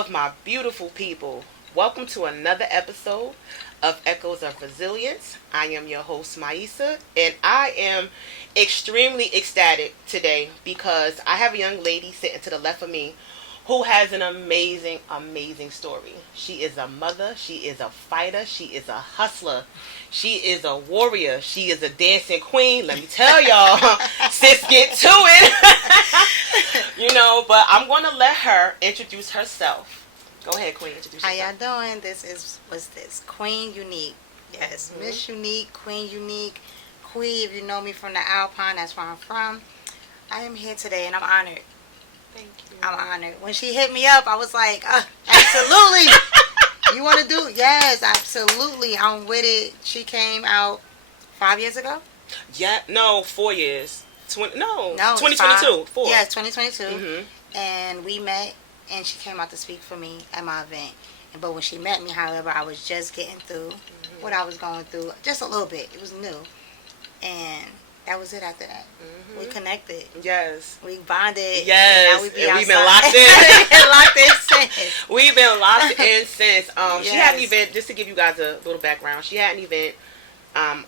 love, my beautiful people? Welcome to another episode of Echoes of Resilience. I am your host, Maisa, and I am extremely ecstatic today because I have a young lady sitting to the left of me who has an amazing, amazing story. She is a mother, she is a fighter, she is a hustler, she is a warrior, she is a dancing queen. Let me tell y'all, sis, get to it. But I'm going to let her introduce herself. Go ahead, Queen, introduce How yourself. y'all doing? What's this? Queen Unique. Yes, Miss Unique, Queen Unique. Queen, if you know me from the Alpine, that's where I'm from. I am here today and I'm honored. Thank you. I'm honored. When she hit me up, I was like, absolutely. You want to do? Yes, absolutely. I'm with it. She came out 5 years ago? Yeah, no, 4 years. No, 2022. 4. Yes, 2022. Mm-hmm. And we met, and she came out to speak for me at my event. But when she met me, however, I was just getting through what I was going through. Just a little bit. It was new. And that was it after that. We connected. Yes. We bonded. Yes. And we've been locked in. Locked in since. We've been locked in since. She had an Yes. event, just to give you guys a little background, she had an event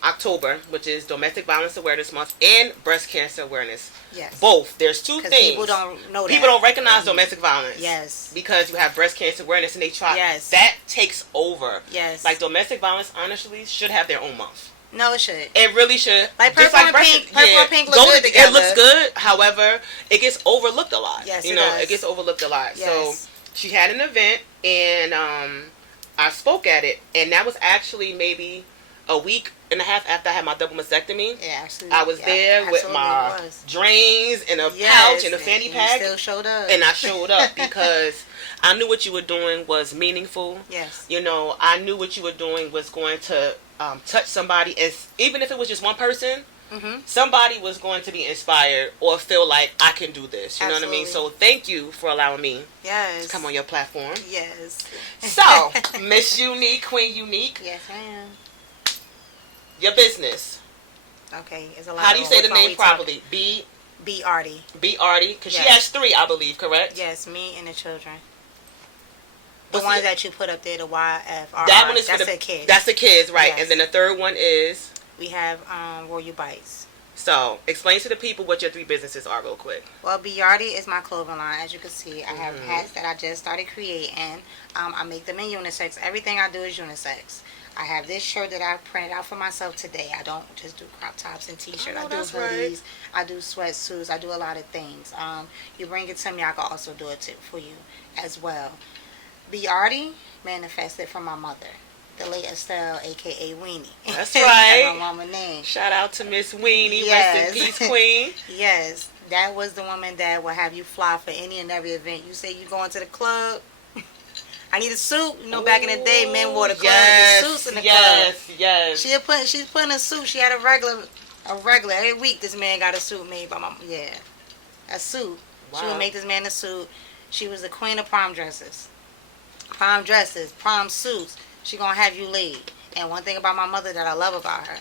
October, which is Domestic Violence Awareness Month and Breast Cancer Awareness. Yes. Both. There's two Because things. people don't know that. People don't recognize domestic violence. Yes. Because you have breast cancer awareness and they try. Yes. That takes over. Yes. Like domestic violence, honestly, should have their own month. No, it should. It really should. Like Just purple and breast- pink. Purple and pink look good It together. looks good. However, it gets overlooked a lot. Yes, you it know, does. it gets overlooked a lot. Yes. So she had an event and I spoke at it, and that was actually maybe a week and a half after I had my double mastectomy. Yeah, absolutely. I was there with my drains and a pouch and a fanny pack. You still showed up. And I showed up because I knew what you were doing was meaningful. Yes. I knew what you were doing was going to touch somebody. And even if it was just one person, somebody was going to be inspired or feel like I can do this. You know what I mean? So thank you for allowing me Yes. to come on your platform. Yes. So, Miss Unique, Queen Unique, Yes, I am. your business. Okay, it's a lot. How do you say the name properly? B Artie. Artie? Because she Yes. has 3, I believe, correct? Yes, me and the children. The What's ones the- that you put up there, the YFR. That one is that's for the kids. That's the kids, right? Yes. And then the third one is. We have Royal Bites. So explain to the people what your 3 businesses are, real quick. Well, Artie is my clothing line. As you can see, I have hats that I just started creating. I make them in unisex. Everything I do is unisex. I have this shirt that I printed out for myself today. I don't just do crop tops and t-shirts. I do that's hoodies. right. I do sweatsuits. I do a lot of things. You bring it to me, I can also do it for you as well. Artie manifested from my mother, the late Estelle, a.k.a. Weenie. That's right. That's my mama's name. Shout out to Miss Weenie. Yes. Rest in peace, Queen. Yes, that was the woman that will have you fly for any and every event. You say you going to the club, I need a suit. Back in the day, men wore the club, the suits in the club. Yes. She's putting a suit. She had a regular. Every week, this man got a suit made by my, a suit. Wow. She would make this man a suit. She was the queen of prom dresses, prom suits. She gonna have you laid. And one thing about my mother that I love about her,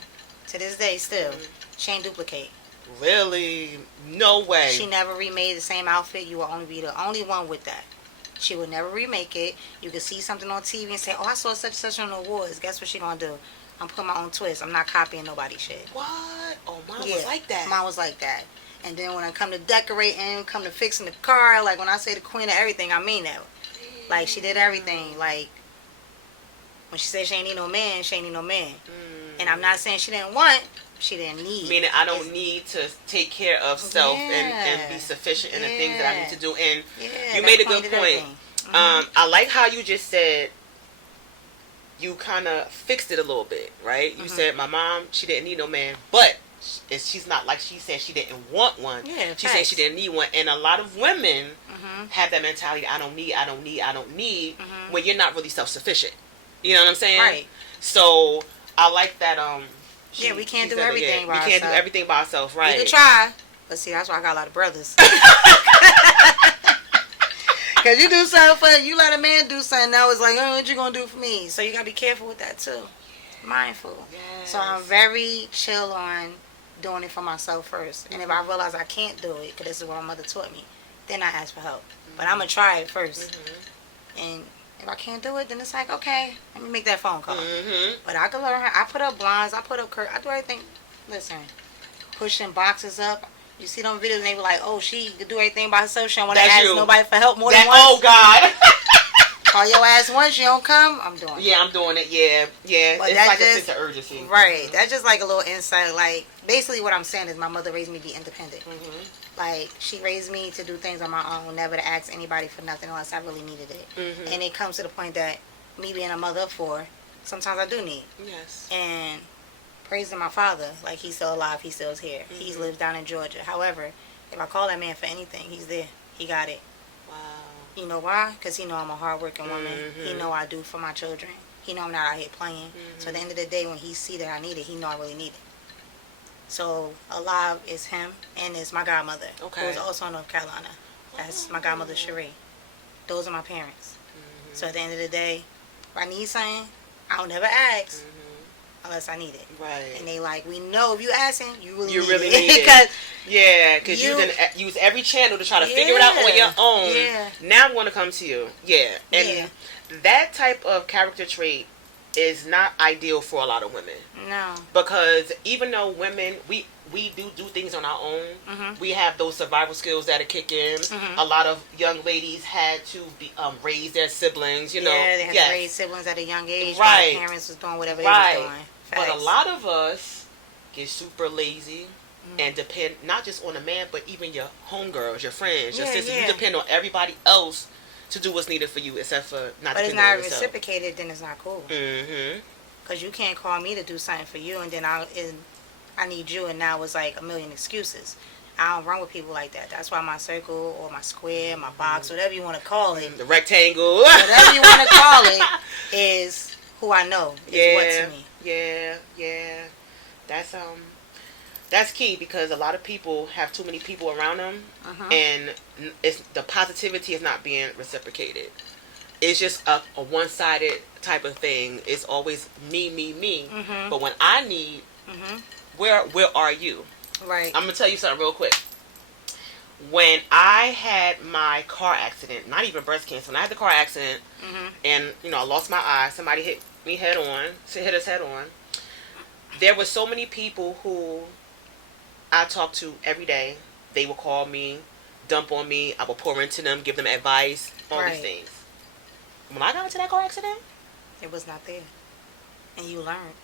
to this day still, she ain't duplicate. Really? No way. She never remade the same outfit. You will only be the only one with that. She would never remake it. You could see something on TV and say, "Oh, I saw such and such on the awards." Guess what she gonna do? I'm putting my own twist. I'm not copying nobody's shit. What? Oh, mine was like that. Mine was like that. And then when I come to decorating, come to fixing the car, like when I say the queen of everything, I mean that. Like she did everything. Like when she said she ain't need no man, she ain't need no man. And I'm not saying she didn't want, she didn't need. Meaning I don't need to take care of self and be sufficient in the things that I need to do. And you made a good point. I like how you just said you kind of fixed it a little bit, right? You said my mom, she didn't need no man, but she's not like she said she didn't want one. Yeah, she said she didn't need one. And a lot of women have that mentality, I don't need, when you're not really self-sufficient. You know what I'm saying? Right. So I like that. We can't do everything by ourselves. We can't do everything by ourselves, right? You can try, but see, that's why I got a lot of brothers. Because you do something for you, let a man do something. Now it's like, oh, what you gonna do for me? So you gotta be careful with that too. Mindful. Yes. So I'm very chill on doing it for myself first. And if I realize I can't do it, because this is what my mother taught me, then I ask for help. But I'm gonna try it 1st And if I can't do it, then it's like, okay, let me make that phone call. Mm-hmm. But I can learn how. I put up blinds. I put up I do everything. Listen, pushing boxes up. You see them videos and they be like, oh, she could do everything by herself. She don't want to ask nobody for help more than once. Oh, God. Call your ass once, you don't come, I'm doing it. Yeah, I'm doing it. Yeah. But it's like a sense of urgency. Right. That's just like a little insight. Like, basically what I'm saying is my mother raised me to be independent. Mm-hmm. Like, she raised me to do things on my own, never to ask anybody for nothing unless I really needed it. Mm-hmm. And it comes to the point that me being a mother of 4, sometimes I do need. Yes. And praise to my father, like, he's still alive, he still is here. Mm-hmm. He lives down in Georgia. However, if I call that man for anything, he's there. He got it. Wow. You know why? Because he know I'm a hardworking woman. Mm-hmm. He know I do for my children. He know I'm not out here playing. Mm-hmm. So at the end of the day, when he see that I need it, he know I really need it. So alive is him, and it's my godmother, Okay. who is also in North Carolina. That's my godmother, Cherie. Those are my parents. Mm-hmm. So at the end of the day, if I need something, I'll never ask Mm-hmm. unless I need it. Right. And they like, we know if you asking, you really You need really it. need it. Because Yeah, because you didn't use every channel to try to figure it out on your own. Yeah. Now I'm going to come to you. Yeah. And that type of character trait is not ideal for a lot of women. No. Because even though women, we do things on our own, Mm-hmm. we have those survival skills that kick in. Mm-hmm. A lot of young ladies had to be raise their siblings, you know. Yeah, they had Yes. to raise siblings at a young age. Right. While parents was doing whatever Right. they was doing. But a Facts. lot of us get super lazy Mm-hmm. and depend not just on a man, but even your homegirls, your friends, your Yeah, sisters. yeah. You depend on everybody else to do what's needed for you, except for not. But it's depending not on yourself. reciprocated, then it's not cool. Mm-hmm. Because you can't call me to do something for you, and then I need you, and now it's like a million excuses. I don't run with people like that. That's why my circle or my square, my box, whatever you want to call it, The rectangle. whatever you want to call it, is who I know. Is what to me. Yeah. That's key because a lot of people have too many people around them, and the positivity is not being reciprocated. It's just a one-sided type of thing. It's always me. Mm-hmm. But when I need, where are you? Right. I'm gonna tell you something real quick. When I had my car accident, not even breast cancer, when I had the car accident, and I lost my eye, somebody hit me head on, hit us head on. There were so many people who I talked to every day. They would call me, dump on me. I would pour into them, give them advice, all these things. When I got into that car accident, it was not there, and you learned.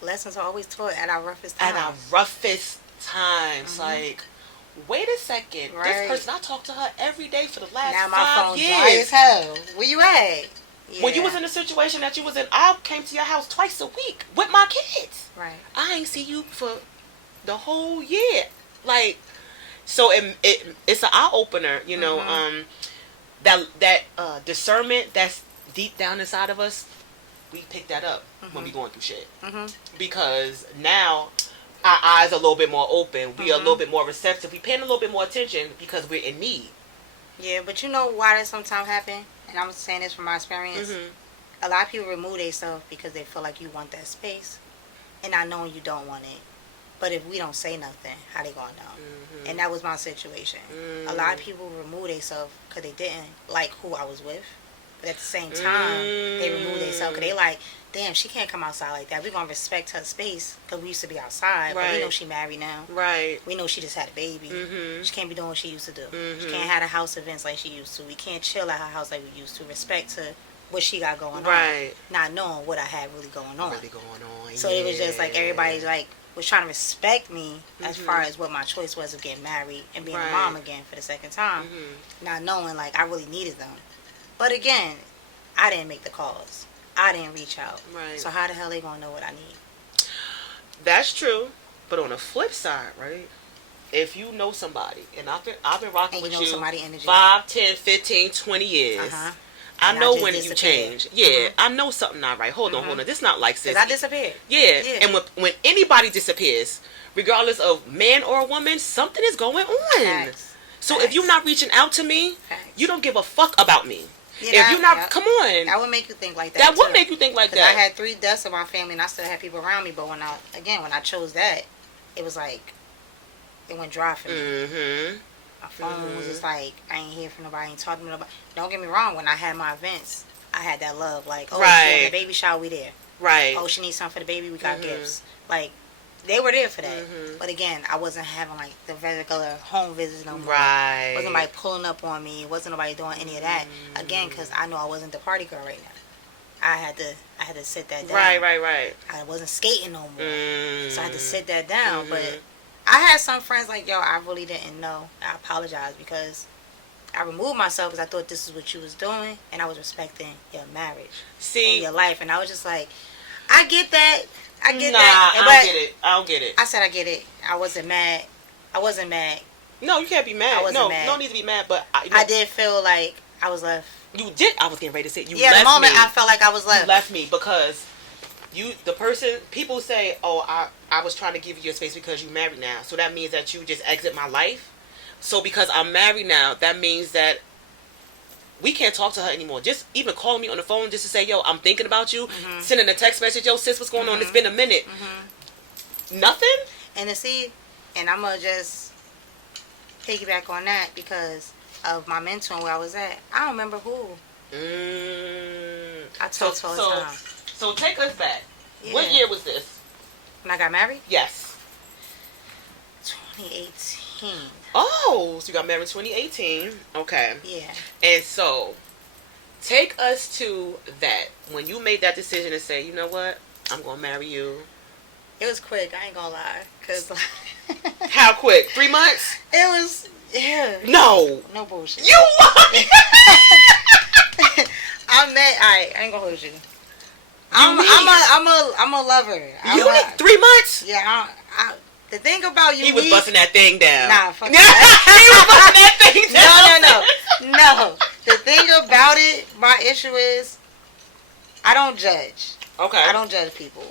Lessons are always taught at our roughest times. At our roughest times, like, wait a second, this person, I talked to her every day for the last now my 5 phone years. dry as hell. Where you at? Yeah. When you was in the situation that you was in, I came to your house twice a week with my kids. Right. I ain't see you for the whole year. Like, so it's an eye opener, you know. That discernment that's deep down inside of us, we pick that up when we going through shit. Because now our eyes are a little bit more open. We are a little bit more receptive. We paying a little bit more attention because we're in need. Yeah, but you know why that sometimes happen? And I'm saying this from my experience. A lot of people remove themselves because they feel like you want that space, and I know you don't want it. But if we don't say nothing, how they gonna know? And that was my situation. A lot of people remove themselves because they didn't like who I was with. But at the same time, they remove themselves because they like, damn, she can't come outside like that. We're going to respect her space because we used to be outside. But we know she married now. Right. We know she just had a baby. She can't be doing what she used to do. She can't have the house events like she used to. We can't chill at her house like we used to. Respect to what she got going on. Not knowing what I had really going on. So it was just like everybody like was trying to respect me as far as what my choice was of getting married and being a mom again for the second time. Not knowing like I really needed them. But again, I didn't make the calls. I didn't reach out. So how the hell they gonna know what I need? That's true. But on the flip side, right? If you know somebody, and I've been rocking with you 5, 10, 15, 20 years. I know when you change. Yeah, I know something not right. Hold on. This not like this. Because I disappeared. Yeah. And when anybody disappears, regardless of man or woman, something is going on. Facts. So if you're not reaching out to me, you don't give a fuck about me. Yeah, if you're not, come on. That would make you think like that. That would make you think like that. I had 3 deaths in my family, and I still had people around me. But when I chose that, it was like it went dry for me. My phone was just like, I ain't hear from nobody, I ain't talking to nobody. Don't get me wrong, when I had my events, I had that love. Like, oh, she having a baby shower, we there. Right. Oh, she needs something for the baby, we got gifts. Like, they were there for that. But again, I wasn't having like the regular home visits no more. Right. Wasn't nobody pulling up on me. Wasn't nobody doing any of that. Again, because I know I wasn't the party girl right now. I had to sit that down. Right. I wasn't skating no more. So I had to sit that down. Mm-hmm. But I had some friends like, yo, I really didn't know. I apologize because I removed myself because I thought this is what you was doing, and I was respecting your marriage and your life. And I was just like, I get that. I get that. I don't get it. I said I get it. I wasn't mad. No, you can't be mad. I wasn't mad. No need to be mad. But I did feel like I was left. You did. I was getting ready to say you. Yeah, left the moment me. I felt like I was left. You left me because the person. People say, "Oh, I was trying to give you your space because you married now." So that means that you just exit my life. So because I'm married now, that means that we can't talk to her anymore. Just even calling me on the phone just to say, yo, I'm thinking about you. Sending a text message, yo, sis, what's going on? It's been a minute. Nothing? And and I'm going to just piggyback on that because of my mentor and where I was at. I don't remember who. I told her all the time. So take us back. Yeah. What year was this? When I got married? Yes. 2018. Oh, so you got married in 2018. Okay. Yeah. And so, take us to that. When you made that decision to say, you know what, I'm going to marry you. It was quick, I ain't gonna lie. Cause How quick? 3 months? It was, yeah. No. No bullshit. You lied. I ain't gonna hold you. I'm a lover. You need 3 months? Yeah, the thing about you, he was busting that thing down. Nah, fuck He was busting that thing down. No. The thing about it, my issue is, I don't judge. Okay. I don't judge people,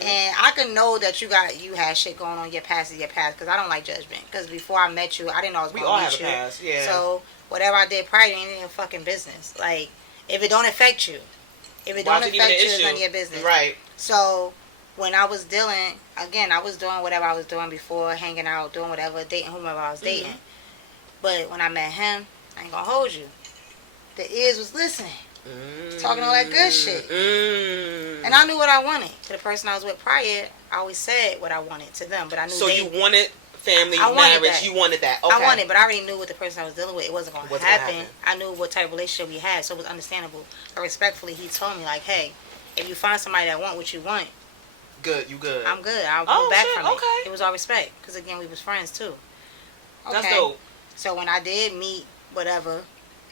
and I can know that you had shit going on. Your past is your past, because I don't like judgment. Because before I met you, I didn't know I was going to meet you. We all have a past, yeah. So whatever I did prior, it ain't your fucking business. Like, if it don't affect you, it's none of your business. Right. So when I was dealing, again, I was doing whatever I was doing before, hanging out, doing whatever, dating whomever I was dating. But when I met him, I ain't gonna hold you. The ears was listening, talking all that good shit. And I knew what I wanted. To the person I was with prior, I always said what I wanted to them, but I knew. So you wanted family, marriage, you wanted that. Okay. I wanted, but I already knew what the person I was dealing with, it wasn't going to happen. I knew what type of relationship we had, so it was understandable. But respectfully, he told me, like, hey, if you find somebody that want what you want, good, you good. I'm good. I'll go back from it. It was all respect, because again, we was friends too. Okay. That's dope. So when I did meet whatever,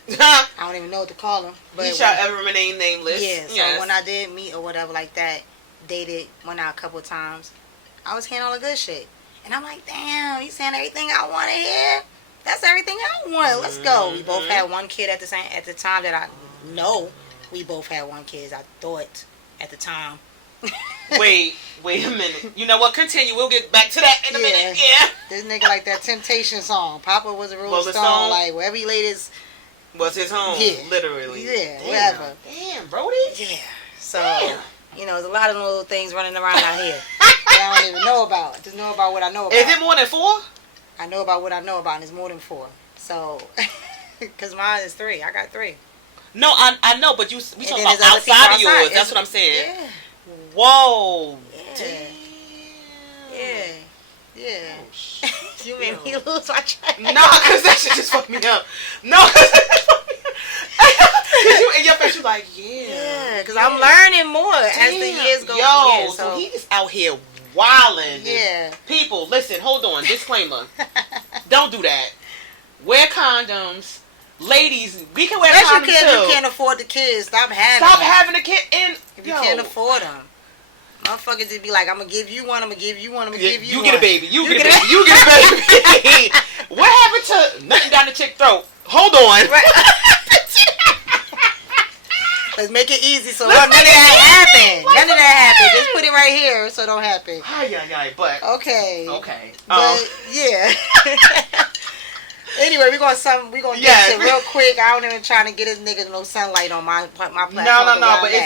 I don't even know what to call him. But he shall ever remain nameless. Yeah. So when I did meet or whatever like that, dated, went out a couple of times, I was hearing all the good shit. And I'm like, damn, he's saying everything I want to hear. That's everything I want. Let's go. We both had one kid at the time that I know we both had one kid. I thought at the time. Wait a minute. You know what? Continue. We'll get back to that in a minute. Yeah. This nigga like that Temptation song. Papa was a Rolling Stone. Like wherever he laid his. Was his home. Yeah. Literally. Yeah. Whatever. Damn, Brody. Yeah. So. Damn. You know, there's a lot of little things running around out here that I don't even know about. I just know about what I know about. Is it more than 4? I know about what I know about, and it's more than 4. So, because mine is 3. I got 3. No, I know, but we talking about outside of yours. That's what I'm saying. Yeah. Whoa. Yeah. Damn. Yeah. Oh, you made me lose my track. Nah, because that shit just fucked me up. No, because that just fucked me up. You in your face, you like, yeah, because I'm learning more as the years go on. Yo, so he is out here wilding. Yeah. People, listen, hold on. Disclaimer. Don't do that. Wear condoms. Ladies, we can wear condoms too. If you can't afford the kids, stop having a kid. And if you can't afford them. Motherfuckers just be like, I'm going to give you one, I'm going to give you one, I'm going to give you one. You get a baby. You get a baby. You get a baby. What happened to nothing down the chick's throat? Hold on. Right. Let's make it easy so none of that happen. None of that happen. Just put it right here so it don't happen. But. Okay. Okay. But, yeah. Anyway, we're gonna get it real quick. I don't even trying to get this nigga no sunlight on my platform. No,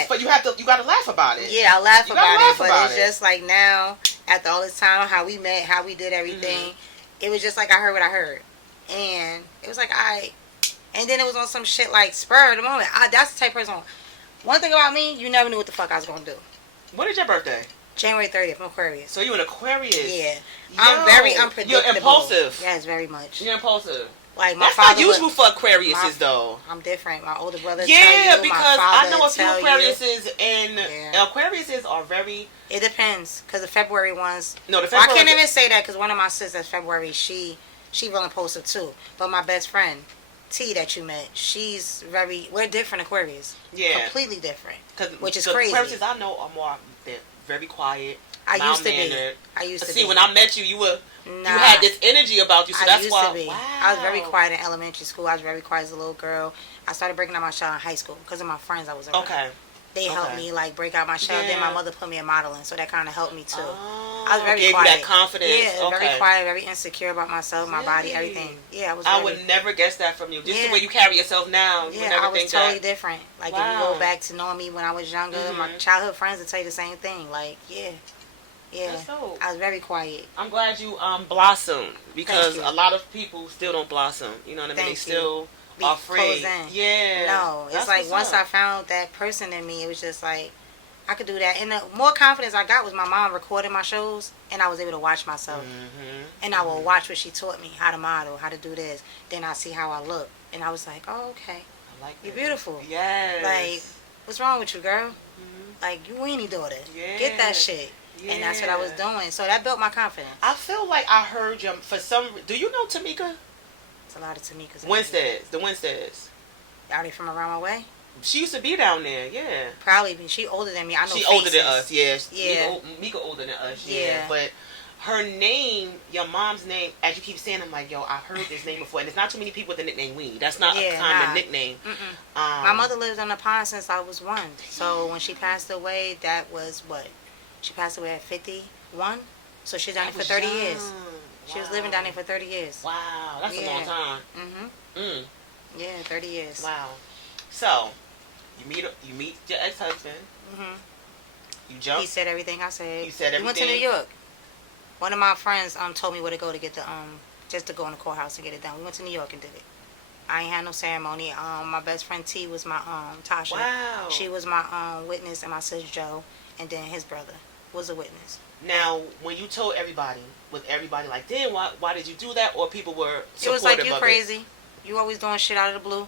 but you gotta laugh about it. Yeah, I laugh about it, but it's just like now, after all this time, how we met, how we did everything, it was just like I heard what I heard. And it was like, alright. And then it was on some shit like spur of the moment. That's the type of person. One thing about me, you never knew what the fuck I was gonna do. When is your birthday? January 30th, I'm Aquarius. So you an Aquarius? Yeah. Yo, I'm very unpredictable. You're impulsive. Yes, very much. You're impulsive. Like my That's father not usual for Aquariuses, though. I'm different. My older brother Yeah, tell you, because my I know a father few tell you. Aquariuses, and Aquariuses are very... It depends, because the February ones... No, the Well, February... I can't even say that, because one of my sisters, February, she real impulsive, too. But my best friend, T, that you met, she's very... We're different Aquarius. Yeah. Completely different. Which is the crazy. Aquariuses I know are more... They're very quiet. I used to be. See, when I met you, you were... Nah. You had this energy about you, so that's why... I used to be. Wow. I was very quiet in elementary school. I was very quiet as a little girl. I started breaking out my shell in high school because of my friends I was around. Okay. They helped me, like, break out my shell. Yeah. Then my mother put me in modeling, so that kind of helped me, too. Oh, I was very gave quiet. You that confidence. Yeah, okay. very quiet, very insecure about myself, my body, everything. Yeah, I would never guess that from you. Just the way you carry yourself now, you would never think that. I was totally different. Like, if you go back to knowing me when I was younger, my childhood friends would tell you the same thing. Like, yeah. I was very quiet. I'm glad you blossomed, because a lot of people still don't blossom. You know what I mean? They still are afraid. Yeah. No, it's like once I found that person in me, it was just like I could do that. And the more confidence I got was my mom recording my shows, and I was able to watch myself. And I would watch what she taught me, how to model, how to do this. Then I see how I look, and I was like, oh, okay. I like You're beautiful. Yes. Like, what's wrong with you, girl? Like, you weenie daughter. Yeah. Get that shit. Yeah. And that's what I was doing. So that built my confidence. I feel like I heard you for some... Do you know Tamika? It's a lot of Tamikas. Winsteads. The Winsteads. Are they from around my way? She used to be down there, yeah. Probably. She older than me. I know she faces. Older than us, yeah. Yeah. Mika older than us, yeah. But her name, your mom's name, as you keep saying, I'm like, yo, I've heard this name before. And there's not too many people with the nickname Weenie. That's not a common nickname. My mother lived on the pond since I was 1. So when she passed away, that was what? She passed away at 51. So she's down there for 30 years. Wow. She was living down there for 30 years. Wow, that's a long time. Yeah, 30 years. Wow. So, you meet your ex-husband. You jump. He said everything I said. He said everything. We went to New York. One of my friends told me where to go to get the just to go in the courthouse and get it done. We went to New York and did it. I ain't had no ceremony. My best friend T was my Tasha. Wow. She was my witness, and my sister Joe, and then his brother was a witness. Now, when you told everybody, was everybody like, damn, why did you do that? Or people were supportive of it? It was like, you crazy. You always doing shit out of the blue.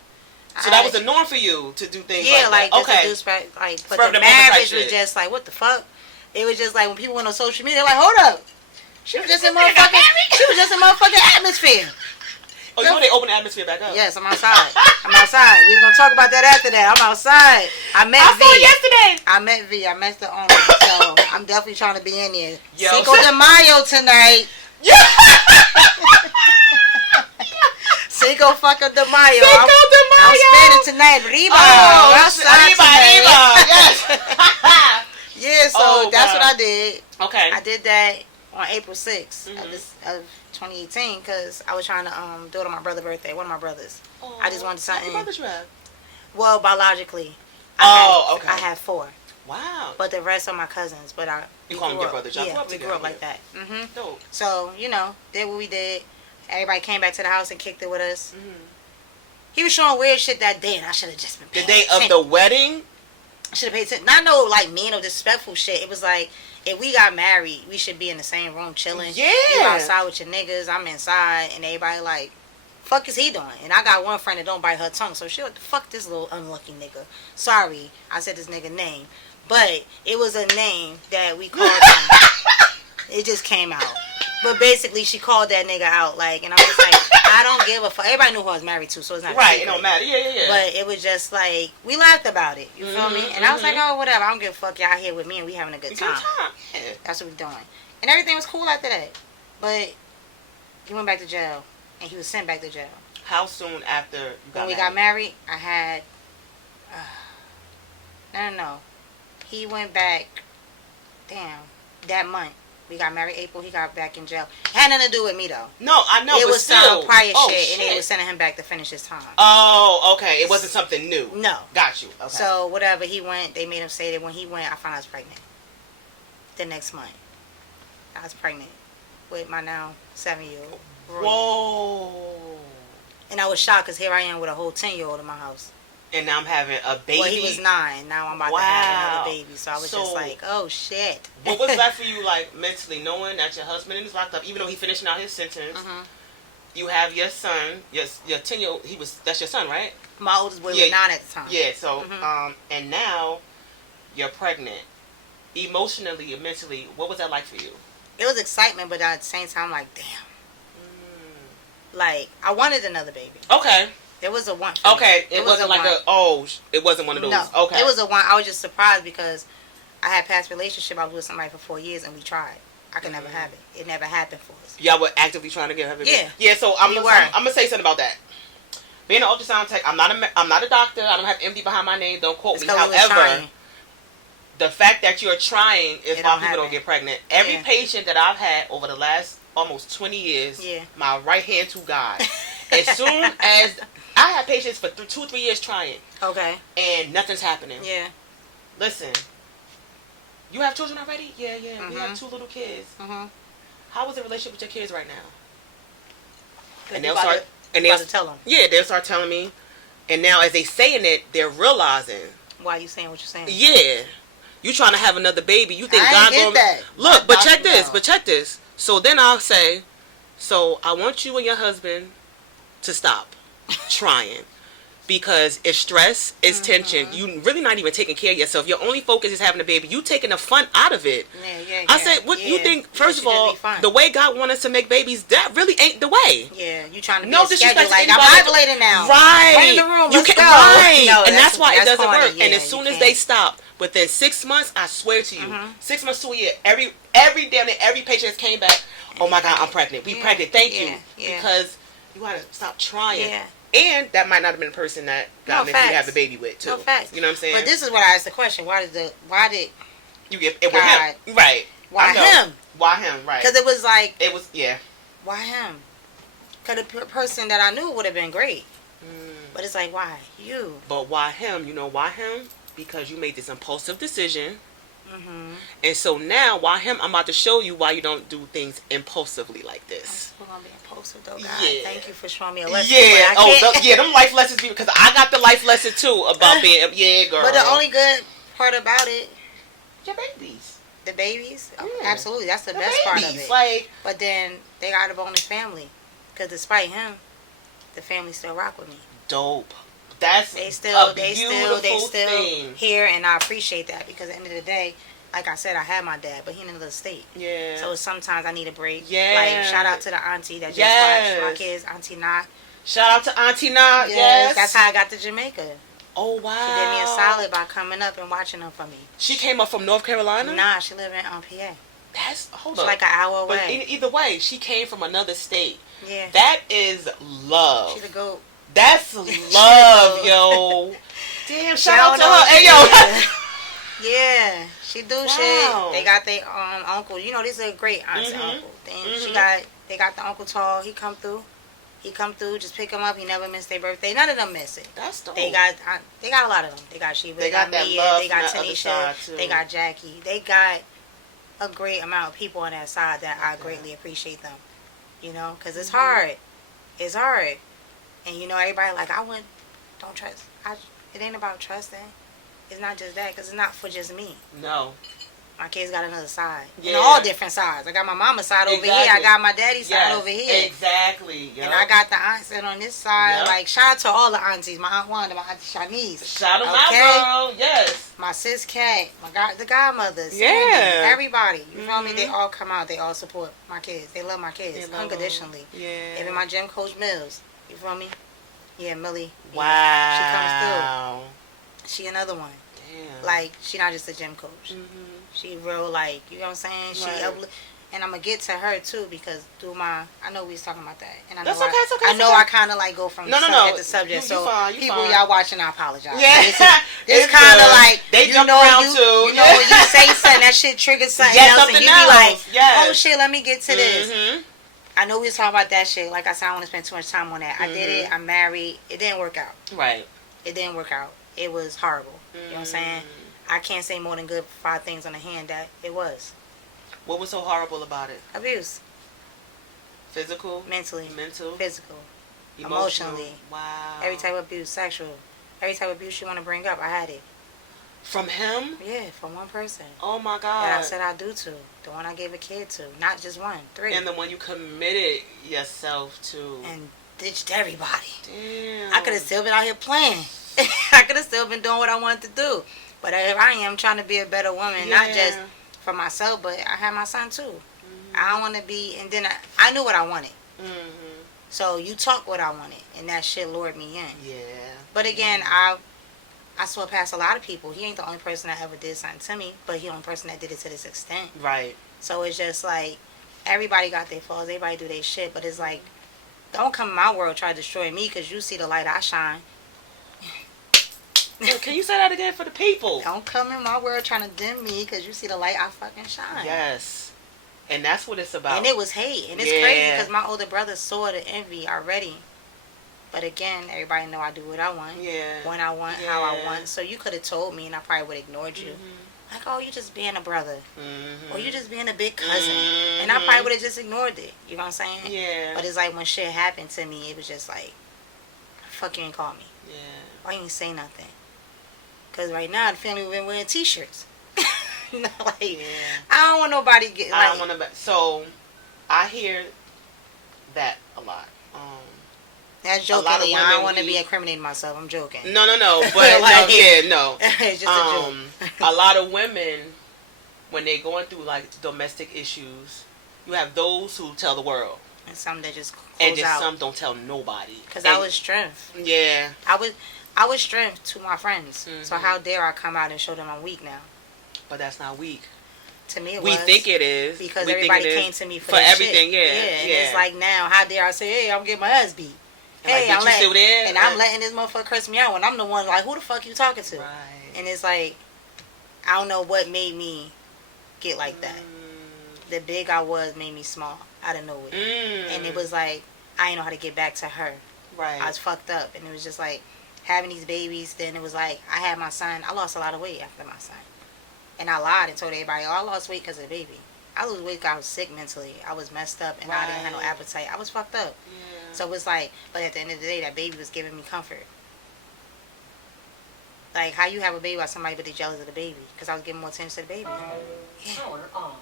So that was a norm for you to do things like that? Yeah, just to do, like, but the marriage was just like, what the fuck? It was just like, when people went on social media, they're like, hold up. She was just in motherfucking atmosphere. Oh, you know they open the atmosphere back up? Yes, I'm outside. We was going to talk about that after that. I'm outside. I saw V yesterday. I met V. I met the owner. So I'm definitely trying to be in there. Yo, Cinco de Mayo tonight. Cinco fucking de Mayo. Cinco de Mayo. I'm spending tonight. Riba. Riba. Yes. Yeah, so that's what I did. Okay. I did that on April 6th of 2018 because I was trying to do it on my brother's birthday, one of my brothers. I just wanted something. How many brothers you have? Well, biologically, okay. I have 4. Wow. But the rest are my cousins. But you call them your brothers? Yeah, we grew up like that. Dope. So, did what we did. Everybody came back to the house and kicked it with us. He was showing weird shit that day, and I should have just been paying The day of the wedding? I should have paid attention. Not no, like, mean or disrespectful shit. It was like, if we got married, we should be in the same room chilling. Yeah. You outside with your niggas, I'm inside, and everybody like, fuck is he doing? And I got one friend that don't bite her tongue, so she like, fuck this little unlucky nigga. Sorry, I said this nigga name. But it was a name that we called him. It just came out. But basically, she called that nigga out, like, and I was like, I don't give a fuck. Everybody knew who I was married to, so it's not right. It don't matter. Yeah. But it was just like, we laughed about it. You feel me? And I was like, oh, whatever. I don't give a fuck. Y'all here with me, and we having a good time. Yeah. That's what we doing. And everything was cool after that. But he went back to jail, and he was sent back to jail. How soon after you got when we got married, I had. No. He went back. Damn, that month. We got married April. He got back in jail. Had nothing to do with me though. No, I know. It but was still. some prior shit, and they was sending him back to finish his time. Oh, okay. It wasn't something new. No. Got you. Okay. So whatever he went, they made him say that when he went, I found I was pregnant. The next month, I was pregnant with my now 7-year-old. Whoa. was shocked because here I am with a whole 10-year-old in my house. And now I'm having a baby. Well, he was 9. Now I'm about to have another baby. So I was just like, oh, shit. What was that for you, like, mentally, knowing that your husband is locked up, even though he's finishing out his sentence? Mm-hmm. You have your son, your 10-year-old, that's your son, right? My oldest boy was 9 at the time. Yeah, so, and now you're pregnant. Emotionally and mentally, what was that like for you? It was excitement, but at the same time, like, damn. Like, I wanted another baby. Okay. There was a one. Okay, it wasn't like it wasn't one of those. No, okay. It was a one. I was just surprised because I had past relationship. I was with somebody for 4 years and we tried. I could never have it. It never happened for us. Y'all were actively trying to get her baby. Yeah. Yeah. So I'm gonna say something about that. Being an ultrasound tech, I'm not a doctor. I don't have MD behind my name. Don't quote me. However, the fact that you're trying is why people don't get pregnant. Every patient that I've had over the last almost 20 years, my right hand to God. As soon as I had patients for 2-3 years trying, and nothing's happening. Yeah. Listen, you have children already? Yeah. We have 2 little kids. How is the relationship with your kids right now? And they'll start. And they'll tell them. Yeah, they'll start telling me. And now, as they saying it, they're realizing. Why are you saying what you're saying? Yeah, you trying to have another baby? You think God gonna that? Look? But check this. But check this. So then I'll say, so I want you and your husband to stop trying. Because it's stress, it's tension. You really not even taking care of yourself. Your only focus is having a baby. You taking the fun out of it. I said, what you think? First of all, the way God wants us to make babies, that really ain't the way. Yeah, you trying to be no disrespect. Like I'm ovulating now. Right. Right in the room. You let's can go. right. No, and that's why it doesn't corny. work. Yeah, and as soon as they stop, within 6 months, I swear to you, 6 months to a year, every patient came back. Oh my God, I'm pregnant. We pregnant. Thank you. Because you gotta stop trying. Yeah. And that might not have been the person that got me to have the baby with too. No facts. You know what I'm saying? But this is what I asked the question: Why did you get it with him? Right. Why him? Why him? Right. Because it was like Why him? Because the person that I knew would have been great. But it's like, why you? But why him? You know why him? Because you made this impulsive decision. And so now, why him? I'm about to show you why you don't do things impulsively like this. I'm gonna be impulsive though, God. Yeah. Thank you for showing me a lesson. Yeah. Them life lessons because I got the life lesson too about being girl. But the only good part about it, your babies. The babies, absolutely. That's the best part of it. Like, but then they got a bonus family, because despite him, the family still rock with me. Dope. That's they still thing. Here, and I appreciate that because at the end of the day, like I said, I had my dad, but he in another state. Yeah. So sometimes I need a break. Yeah. Like shout out to the auntie that just watched my kids, Auntie Na. Shout out to Auntie Na. Yes. That's how I got to Jamaica. Oh wow. She did me a solid by coming up and watching them for me. She came up from North Carolina? Nah, she live in PA. Hold up. She's like an hour away. But either way, she came from another state. Yeah. That is love. She the goat. That's love, yo. Damn, shout out to her. Hey, yo. Yeah, she do shit. They got their uncle. You know, this is a great aunt and uncle. Then they got the Uncle Tall. He come through, just pick him up. He never missed their birthday. None of them miss it. That's dope. They got a lot of them. They got Sheba. They got that love. They got Tanisha. They got Jackie. They got a great amount of people on that side that I greatly appreciate them. You know, because it's hard. It's hard. And you know, everybody like, don't trust. It ain't about trusting. It's not just that, because it's not for just me. No. My kids got another side. Yeah. And all different sides. I got my mama's side over here. I got my daddy's side over here. Exactly. Yep. And I got the aunts on this side. Yep. Like, shout out to all the aunties. My Aunt Wanda, my Auntie Shanice. Shout out my girl. Yes. My sis Kat. The godmothers. Sandy, everybody. You feel me? They all come out. They all support my kids. They love my kids unconditionally. Yeah. Even my gym coach Mills. You feel me? Yeah, Millie. Wow. Yeah, she comes through. She another one. Damn. Like, she not just a gym coach. She real, like, you know what I'm saying? Right. And I'm going to get to her, too, because I know we was talking about that. And I know That's okay. I know I kind of, like, go from subject to subject. You fine. People, y'all watching, I apologize. Yeah. This kind of, like, they jump around, too. You know, when you say something, that shit triggers something else, and you be like, oh, shit, let me get to this. I know we was talking about that shit. Like I said, I don't want to spend too much time on that. I did it. I'm married. It didn't work out. Right. It didn't work out. It was horrible. You know what I'm saying? I can't say more than good 5 things on the hand that it was. What was so horrible about it? Abuse. Physical? Mentally. Mental? Physical. emotionally. Wow. Every type of abuse, sexual. Every type of abuse you want to bring up, I had it. From him? Yeah, from one person. Oh my God. That I said I do to. The one I gave a kid to. Not just one, 3. And the one you committed yourself to. And ditched everybody. Damn. I could have still been out here playing. I could have still been doing what I wanted to do. But here I am trying to be a better woman, not just for myself, but I have my son too. Mm-hmm. I don't want to be, and then I knew what I wanted. Mm-hmm. So you talk what I wanted, and that shit lured me in. Yeah. But again, I saw past a lot of people. He ain't the only person that ever did something to me, but he the only person that did it to this extent. Right. So it's just like, everybody got their flaws, everybody do their shit, but it's like, don't come in my world try to destroy me because you see the light I shine. Can you say that again for the people? Don't come in my world trying to dim me because you see the light I fucking shine. Yes. And that's what it's about. And it was hate. And it's crazy because my older brother saw the envy already. But again, everybody know I do what I want. Yeah. When I want, how I want. So you could have told me and I probably would have ignored you. Mm-hmm. Like, oh, you just being a brother. Mm-hmm. Or you just being a big cousin. Mm-hmm. And I probably would have just ignored it. You know what I'm saying? Yeah. But it's like when shit happened to me, it was just like, fuck you ain't call me. Yeah. Why you ain't say nothing? Because right now, the family been wearing T-shirts. You know, like, I don't want nobody get. Like, I don't want to. So, I hear that a lot. That's jokingly. I don't want to be incriminating myself. I'm joking. No. But like, no. It's just a joke. A lot of women, when they're going through like domestic issues, you have those who tell the world, and some that just close and just out. some don't tell nobody. Because I was strength. Yeah. I was strength to my friends. Mm-hmm. So how dare I come out and show them I'm weak now? But that's not weak. To me, we think it is because everybody came to me for everything. Shit. And it's like now, how dare I say, hey, I'm getting my ass beat. Hey, I'm letting this motherfucker curse me out when I'm the one like, who the fuck you talking to? Right. And it's like, I don't know what made me get like that. The big I was made me small out of nowhere. And it was like, I didn't know how to get back to her. Right. I was fucked up. And it was just like, having these babies, then it was like, I had my son. I lost a lot of weight after my son. And I lied and told everybody, oh, I lost weight because of the baby. I lost weight because I was sick mentally. I was messed up and I didn't have no appetite. I was fucked up. Yeah. So it was like, but at the end of the day, that baby was giving me comfort. Like, how you have a baby while somebody but they jealous of the baby? Because I was giving more attention to the baby. Power off.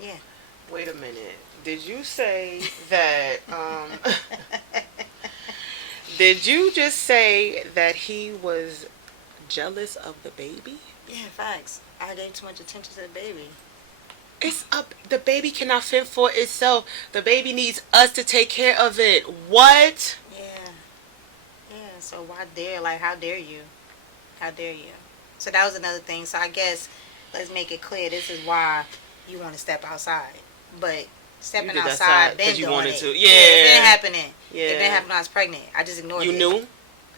Yeah. Wait a minute. Did you say that, did you just say that he was jealous of the baby? Yeah, facts. I gave too much attention to the baby. The baby cannot fend for itself. The baby needs us to take care of it. What? Yeah. So why dare? Like, how dare you? How dare you? So that was another thing. So I guess let's make it clear. This is why you want to step outside. But stepping outside, been doing it. Yeah. It's been happening. Yeah. It been happening when I was pregnant. I just ignored it. You knew?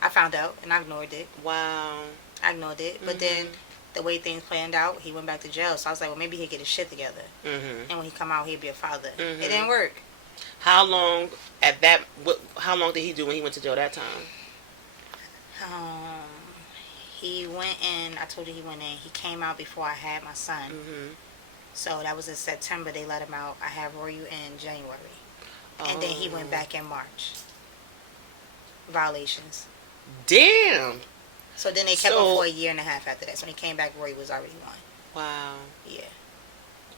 I found out and I ignored it. Wow. I ignored it. But then the way things planned out, he went back to jail. So I was like, well, maybe he'll get his shit together. And when he come out, he'll be a father. It didn't work. How long how long did he do when he went to jail that time? He went in, I told you he went in. He came out before I had my son. So that was in September. They let him out. I had Royu in January. And then he went back in March. Violations. Damn. So then they kept him for a year and a half after that. So when he came back, Roy was already one. Wow. Yeah.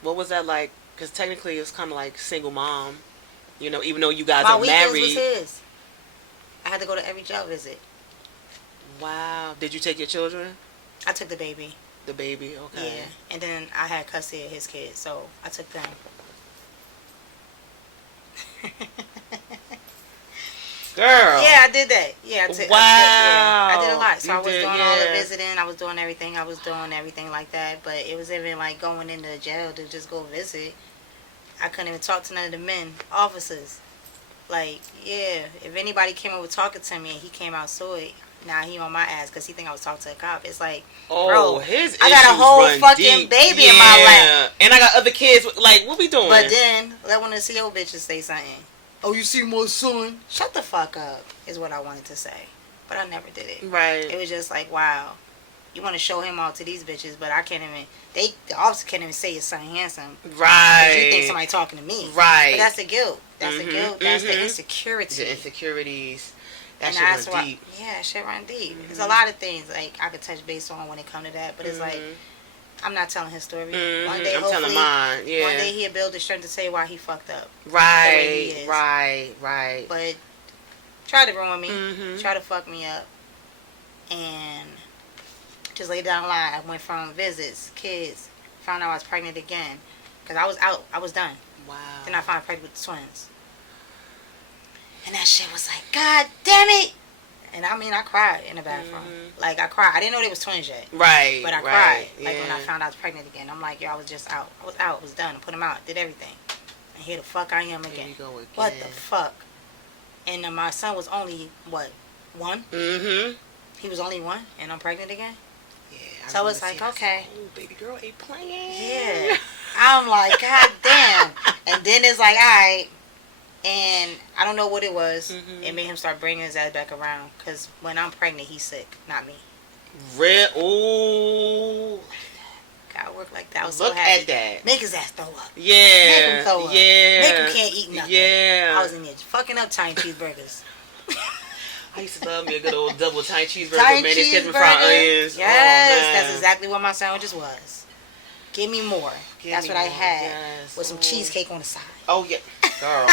What was that like? Because technically it's kind of like single mom. You know, even though you guys My are married. weekends was his. I had to go to every jail visit. Wow. Did you take your children? I took the baby. The baby, okay. Yeah. And then I had custody of his kids, so I took them. Girl. Yeah, I did that. Yeah, I did a lot. So I was doing all the yeah. visiting. I was doing everything. I was doing everything like that. But it was even like going into the jail to just go visit. I couldn't even talk to none of the men, officers. Like, yeah, if anybody came over talking to me and he came out saw it, now he on my ass because he think I was talking to a cop. It's like, bro, his I got a whole fucking deep. baby in my lap. And I got other kids. Like, what we doing? But then, let one of the CO bitches say something. Oh, you see my son? Shut the fuck up, is what I wanted to say. But I never did it. Right. It was just like, wow. You want to show him all to these bitches, but I can't even. The officer can't even say your son handsome. Right. You think somebody talking to me. Right. But that's the guilt. That's the guilt. That's the insecurity. The insecurities. That and shit that's run why, deep. yeah, that shit run deep. There's a lot of things like I could touch base on when it come to that, but it's like I'm not telling his story. One day, I'm telling mine. Yeah. One day he'll build the strength to say why he fucked up. Right. The way he is. Right. But try to ruin me. Try to fuck me up. And just later down the line, I went from visits, kids, found out I was pregnant again. Because I was out. I was done. Wow. Then I found out pregnant with the twins. And that shit was like, God damn it! And I mean, I cried in the bathroom. Like, I cried. I didn't know they was twins yet. Right. But I cried. Like, when I found out I was pregnant again. I'm like, yo, I was just out. I was out. I was done. I put them out. Did everything. And here the fuck I am again. Here you go again. What the fuck? And my son was only, what, 1? He was only 1, and I'm pregnant again? Yeah. So it's like, okay. Oh, baby girl ain't playing. Yeah. I'm like, God damn. And then it's like, all right. And I don't know what it was. It made him start bringing his ass back around. Because when I'm pregnant, he's sick, not me. Real. Ooh. God, work like that. I was Look so happy. at that. Make his ass throw up. Yeah. Make him throw up. Yeah. Make him can't eat nothing. Yeah. I was in there fucking up tiny cheeseburgers. I used to love me a good old double tiny cheeseburger, Tiny mayonnaise, ketchup, cheeseburger. fried onions. Yes, oh, that's exactly what my sandwiches was. Give me more. That's what I had. Yes. With some cheesecake on the side. Oh, yeah. Girl.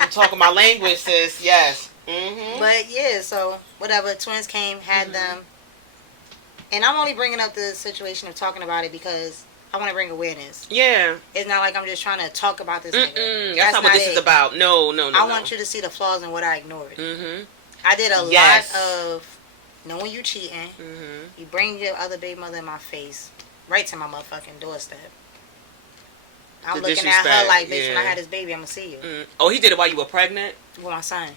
You talking my language, sis. Yes. But yeah, so whatever. Twins came, had them. And I'm only bringing up the situation of talking about it because I want to bring awareness. Yeah. It's not like I'm just trying to talk about this nigga. That's not what this is about. No. I want you to see the flaws in what I ignored. I did a Yes. lot of knowing you cheating. You bring your other baby mother in my face, right to my motherfucking doorstep. I'm The looking at her disrespect, like, bitch, when I yeah. had this baby, I'm going to see you. Oh, he did it while you were pregnant? With my son.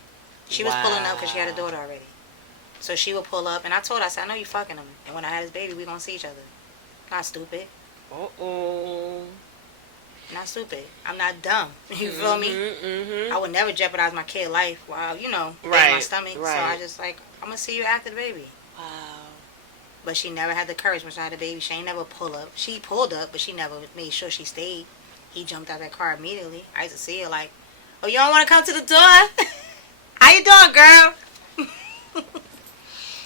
She was pulling up because she had a daughter already. So she would pull up, and I told her, I said, I know you fucking him. And when I had this baby, we going to see each other. Not stupid. Uh-oh. Not stupid. I'm not dumb. You feel me? I would never jeopardize my kid's life while, you know, in my stomach. So I just like, I'm going to see you after the baby. Wow. But she never had the courage when she had a baby. She ain't never pull up. She pulled up, but she never made sure she stayed. He jumped out that car immediately. I used to see her like, oh, you don't want to come to the door? How you doing, girl?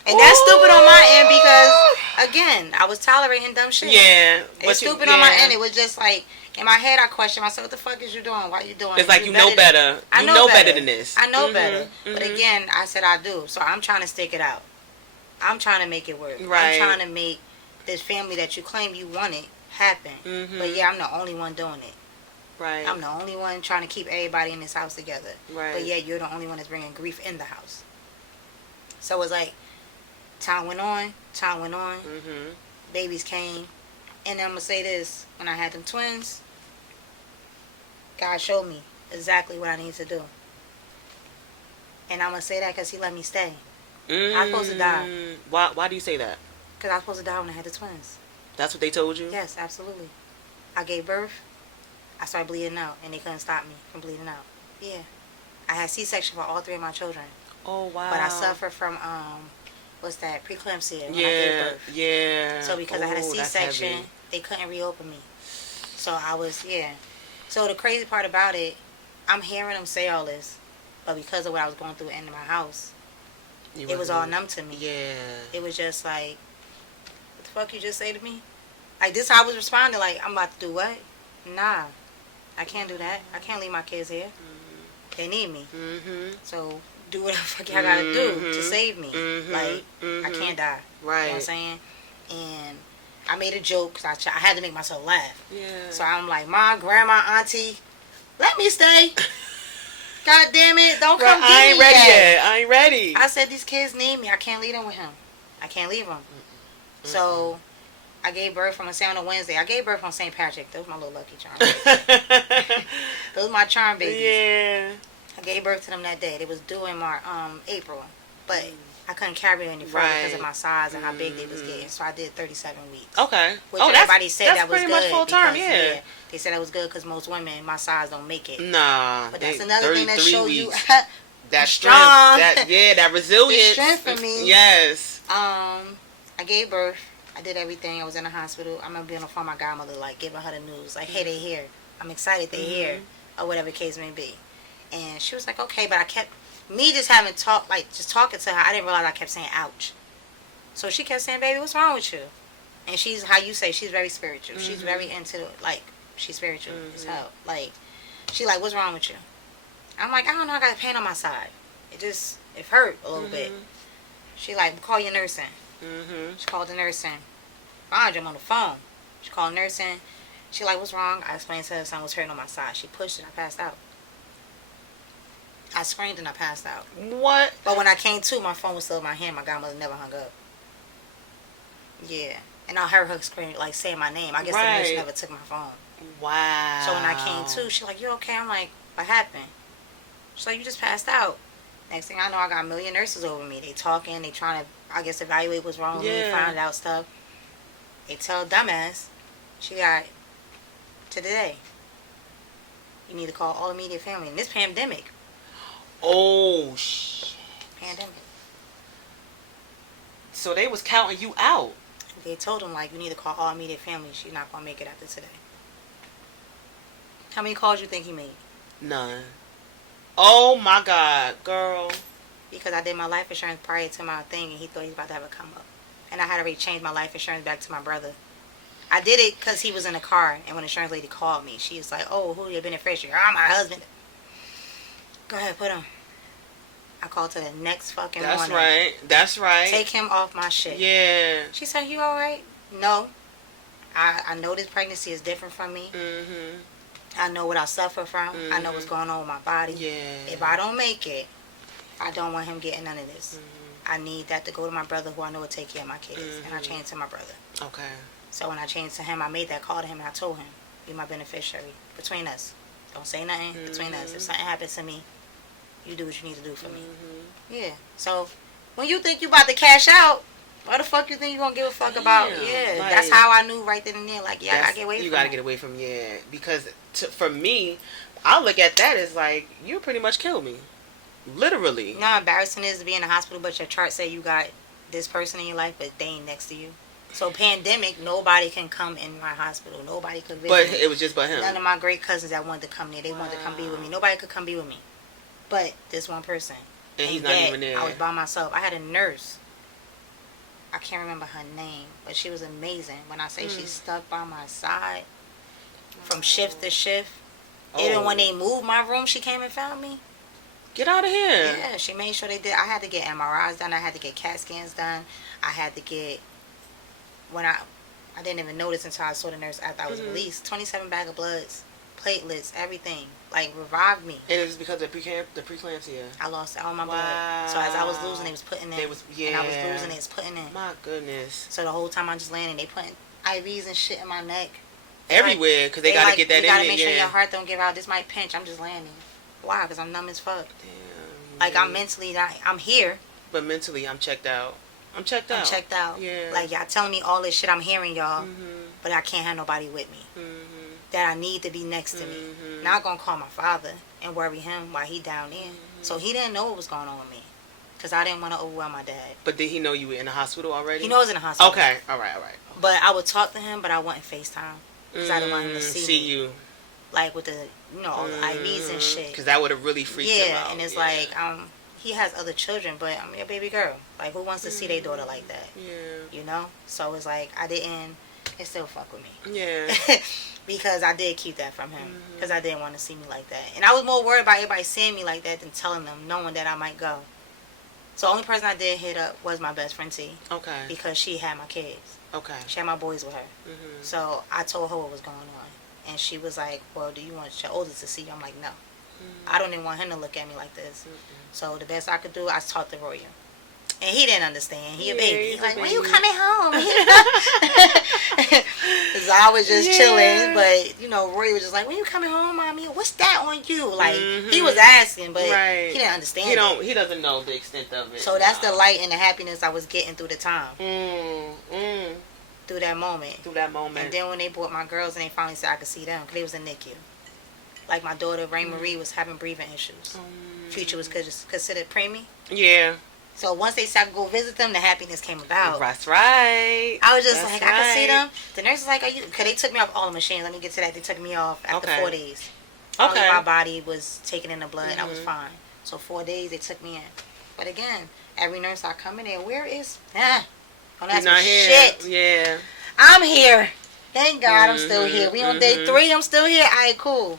And that's stupid on my end because, again, I was tolerating dumb shit. Yeah. It's stupid on my end. It was just like, in my head, I questioned myself, what the fuck is you doing? Why you doing it? It's like you know better. I You know better than this. I know better. But again, I said I do. So I'm trying to stick it out. I'm trying to make it work. Right. I'm trying to make this family that you claim you wanted happen. But yeah, I'm the only one doing it. Right. I'm the only one trying to keep everybody in this house together. Right. But yeah, you're the only one that's bringing grief in the house. So it's like, time went on. Babies came. And I'm going to say this. When I had them twins, God showed me exactly what I need to do. And I'm going to say that because he let me stay. I was supposed to die. Why do you say that? Because I was supposed to die when I had the twins. That's what they told you? Yes, absolutely. I gave birth. I started bleeding out. And they couldn't stop me from bleeding out. Yeah. I had C-section for all 3 of my children. Oh, wow. But I suffered from, what's that, preeclampsia when I gave birth. Yeah. So because I had a C-section, they couldn't reopen me. So I was, So the crazy part about it, I'm hearing them say all this. But because of what I was going through in my house, it was all numb to me. Yeah. It was just like, what the fuck you just say to me? Like, this how I was responding. Like, I'm about to do what? Nah. I can't do that. I can't leave my kids here. They need me. So do whatever the fuck y'all gotta do to save me. Like, I can't die. Right. You know what I'm saying? And I made a joke because I had to make myself laugh. Yeah. So I'm like, Mom, Grandma, Auntie, let me stay. God damn it. Don't come get me I ain't ready yet. I ain't ready. I said, these kids need me. I can't leave them with him. I can't leave them. So I gave birth on a Wednesday. I gave birth on St. Patrick. Those my little lucky charm babies. Those my charm babies. Yeah. I gave birth to them that day. They was due in April. But I couldn't carry any further because of my size and how big they was getting. So I did 37 weeks. Okay. Which everybody said that was good. That's pretty much full term, because, they said that was good because most women my size don't make it. Nah. But that's another thing that shows you that strong. That resilience. The strength for me. Yes. I gave birth. I did everything. I was in the hospital. I remember being on the phone with my godmother, like, giving her the news. Like, hey, they here. I'm excited they here. Or whatever the case may be. And she was like, okay. But I kept, me just having talked, like, just talking to her, I didn't realize I kept saying, ouch. So she kept saying, baby, what's wrong with you? And she's, how you say, she's very spiritual. She's very into, like, she's spiritual as hell. Like, she like, what's wrong with you? I'm like, I don't know, I got a pain on my side. It hurt a little bit. She like, call your nurse in. She called the nurse in. I'm on the phone. She called the nurse in. She like, what's wrong? I explained to her something was hurting on my side. She pushed it, I passed out. I screamed and I passed out. What? But when I came to, my phone was still in my hand. My godmother never hung up. Yeah. And I heard her scream, like, saying my name. I guess the nurse never took my phone. Wow. So when I came to, she like, you okay? I'm like, what happened? She's like, you just passed out. Next thing I know, I got a million nurses over me. They talking. They trying to, I guess, evaluate what's wrong with me, find out stuff. They tell dumbass, she got, to today, you need to call all immediate family. In this pandemic. Oh, shit. Pandemic. So they was counting you out. They told him, like, you need to call all immediate family. She's not going to make it after today. How many calls you think he made? None. Oh, my God, girl. Because I did my life insurance prior to my thing, and he thought he was about to have a come up. And I had already changed my life insurance back to my brother. I did it because he was in the car, and when the insurance lady called me, she was like, oh, who your beneficiary? Oh, my husband. Go ahead, put him. I called to the next fucking morning. That's right. Take him off my shit. Yeah. She said, you all right? No. I know this pregnancy is different from me. I know what I suffer from. I know what's going on with my body. Yeah. If I don't make it, I don't want him getting none of this. I need that to go to my brother who I know will take care of my kids. And I changed to my brother. Okay. So when I changed to him, I made that call to him and I told him, be my beneficiary. Between us. Don't say nothing. Between us. If something happens to me, you do what you need to do for me. Yeah. So when you think you about to cash out, what the fuck you think you gonna give a fuck about? Yeah. Like, that's how I knew right then and there. Like, yeah, I gotta get away from him. You gotta get away from, because for me, I look at that as like, you pretty much killed me. Literally. You know how embarrassing it is to be in the hospital, but your chart say you got this person in your life, but they ain't next to you. So pandemic, nobody can come in my hospital. Nobody could visit. But it was just but him. None of my great cousins that wanted to come there. They wanted to come be with me. Nobody could come be with me. But this one person. And he's not even there. I was by myself. I had a nurse. I can't remember her name, but she was amazing. When I say she stuck by my side from shift to shift. Even when they moved my room, she came and found me. Get out of here. Yeah, she made sure they did. I had to get MRIs done. I had to get CAT scans done. I had to get, when I didn't even notice until I saw the nurse after I was released, 27 bag of bloods, platelets, everything. Like, revived me. And it was because of the preeclampsia. I lost all my blood. So as I was losing, it was putting in. And I was losing, it was putting in. My goodness. So the whole time I'm just landing, they putting IVs and shit in my neck. Everywhere, because they got to get that in there. You got to make sure your heart don't give out. This might pinch. I'm just landing. Why? Because I'm numb as fuck. Damn. Like, I'm mentally, I'm here. But mentally, I'm checked out. I'm checked out. Yeah. Like, y'all telling me all this shit I'm hearing, y'all. But I can't have nobody with me. That I need to be next to me. Not going to call my father and worry him while he down there. So he didn't know what was going on with me. Because I didn't want to overwhelm my dad. But did he know you were in the hospital already? He knows in the hospital. Okay. All right. But I would talk to him, but I wouldn't FaceTime. Because I didn't want him to see me. you. Like, with the, all the IVs and shit. Because that would have really freaked him out. Yeah, and it's like, he has other children, but I'm your baby girl. Like, who wants to see their daughter like that? Yeah. You know? So it's like, it still fuck with me. Yeah. Because I did keep that from him. Because I didn't want to see me like that. And I was more worried about everybody seeing me like that than telling them, knowing that I might go. So the only person I did hit up was my best friend T. Okay. Because she had my kids. Okay. She had my boys with her. So I told her what was going on. And she was like, well, do you want your oldest to see you? I'm like, no. I don't even want him to look at me like this. So the best I could do, I talked to Roy. And he didn't understand. He a baby. He's like, when you coming home? Because I was just chilling. But, Roy was just like, when you coming home, mommy? What's that on you? Like, he was asking, but he didn't understand He doesn't know the extent of it. So that's the light and the happiness I was getting through the time. Through that moment. And then when they brought my girls and they finally said I could see them, because they was in NICU. Like my daughter, Rain Marie, was having breathing issues. Future was considered preemie. Yeah. So once they said I could go visit them, the happiness came about. That's right. I was just That's like, I could see right. them. The nurse was like, "Are you?" Because they took me off all the machines. Let me get to that. They took me off after Okay. 4 days. Okay. Only my body was taking in the blood, and I was Mhm. fine. So 4 days they took me in. But again, every nurse I come in there, where is? Don't You're ask not me here. shit. Yeah. I'm here. Thank God I'm still Mhm, here. We on day mhm. 3. I'm still here. All right, cool.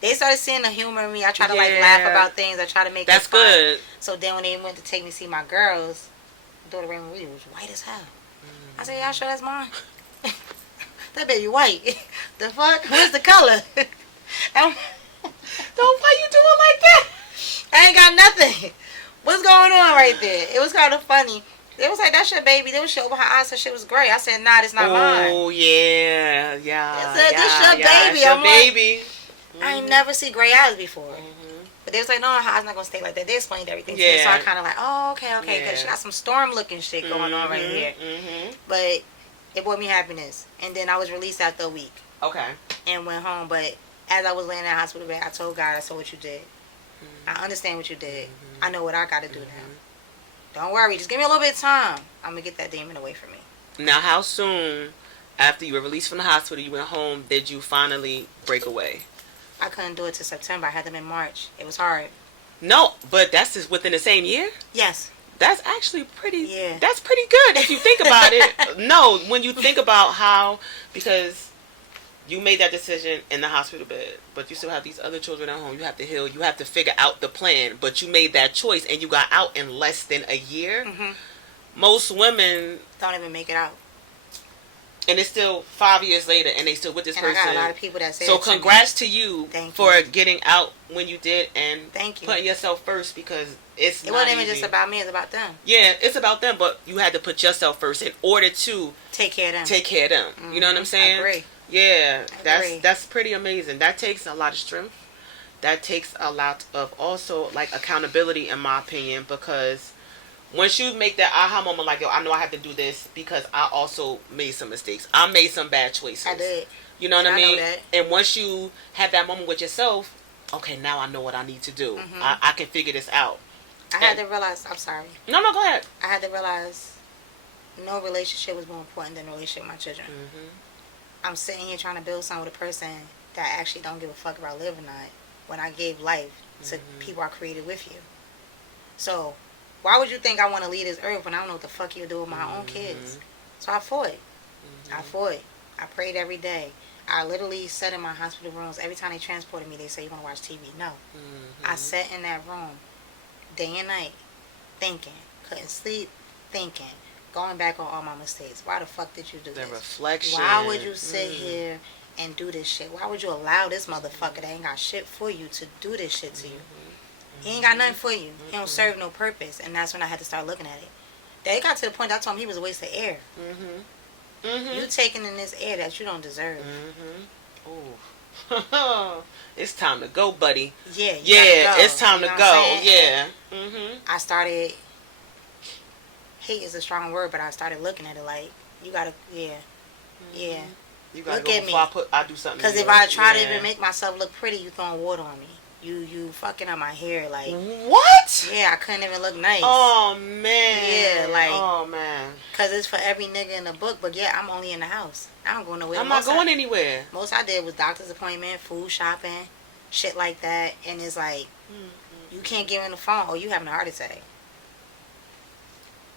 They started seeing the humor in me. I try to like laugh Yeah. about things. I try to make That's it fun. good. So then when they went to take me to see my girls, daughter Raymond Marie was white as hell. I said, "Y'all sure that's mine?" That baby white. The fuck? Where's the color? And Don't why you doing like that? I ain't got nothing. What's going on right there? It was kind of funny. It was like, "That's your baby." Then when she opened her eyes, her shit was gray. I said, "Nah, it's not mine." Oh yeah, yeah. They said, "This your baby." It's your I'm like, baby. I ain't never see gray eyes before. Mhm. But they was like, "No, her eyes not gonna stay like that." They explained everything to me. So Yeah. I kind of like, "Oh, okay. Because she Yeah. got some storm looking shit going on right here." Mhm. But it brought me happiness. And then I was released after a week Okay. and went home. But as I was laying in the hospital bed, I told God, I saw what you did. Mm-hmm. I understand what you did. I know what I got to do now. Don't worry. Just give me a little bit of time. I'm going to get that demon away from me. Now, how soon after you were released from the hospital, you went home, did you finally break away? I couldn't do it till September. I had them in March. It was hard. No, but that's just within the same year? Yes. That's actually pretty. Yeah. That's pretty good if you think about it. No, when you think about how, because you made that decision in the hospital bed, but you still have these other children at home. You have to heal. You have to figure out the plan. But you made that choice, and you got out in less than a year. Mm-hmm. Most women, Don't even make it out. and it's still 5 years later, and they still with this And I person. got a lot of people that say So that to me. congrats to you Thank for you. getting out when you did and Thank you. putting yourself first, because it's It not wasn't even easy. just about me. It's about them. Yeah, it's about them, but you had to put yourself first in order to Take care of them. take care of them. You know what I'm saying? I agree. Yeah, agree. that's pretty amazing. That takes a lot of strength. That takes a lot of also like accountability, in my opinion, because once you make that aha moment, like, yo, I know I have to do this because I also made some mistakes. I made some bad choices. I did. You know what I I know mean? that. And once you have that moment with yourself, okay, now I know what I need to do. Mhm. I can figure this out. I had to realize, I'm sorry. No, go ahead. I had to realize no relationship was more important than the relationship with my children. Mm-hmm. I'm sitting here trying to build something with a person that actually don't give a fuck if I live or not when I gave life to people I created with you. So why would you think I want to leave this earth when I don't know what the fuck you do with my own kids? So I fought. I fought. I prayed every day. I literally sat in my hospital rooms. Every time they transported me, they say, "You want to watch TV?" No. I sat in that room day and night thinking. Couldn't sleep thinking. Going back on all my mistakes. Why the fuck did you do The this? reflection. Why would you sit here and do this shit? Why would you allow this motherfucker that ain't got shit for you to do this shit to you? He ain't got nothing for you. He don't serve no purpose. And that's when I had to start looking at it. They got to the point I told him he was a waste of air. You taking in this air that you don't deserve. Oh. It's time to go, buddy. Yeah, you Yeah, gotta go. it's time You to know go. what I'm Yeah. saying? I started, hate is a strong word, but I started looking at it like, you gotta, yeah. You gotta Look go at before me. I do something. Because if I try to even make myself look pretty, you throwing water on me. You fucking up my hair. Like, what? yeah, I couldn't even look nice. Oh man. Yeah, like, oh man. Because it's for every nigga in the book, but yeah, I'm only in the house. I don't go nowhere. I'm not going anywhere. Most I did was doctor's appointment, food shopping, shit like that. And it's like, you can't get on the phone, or you having a heart attack.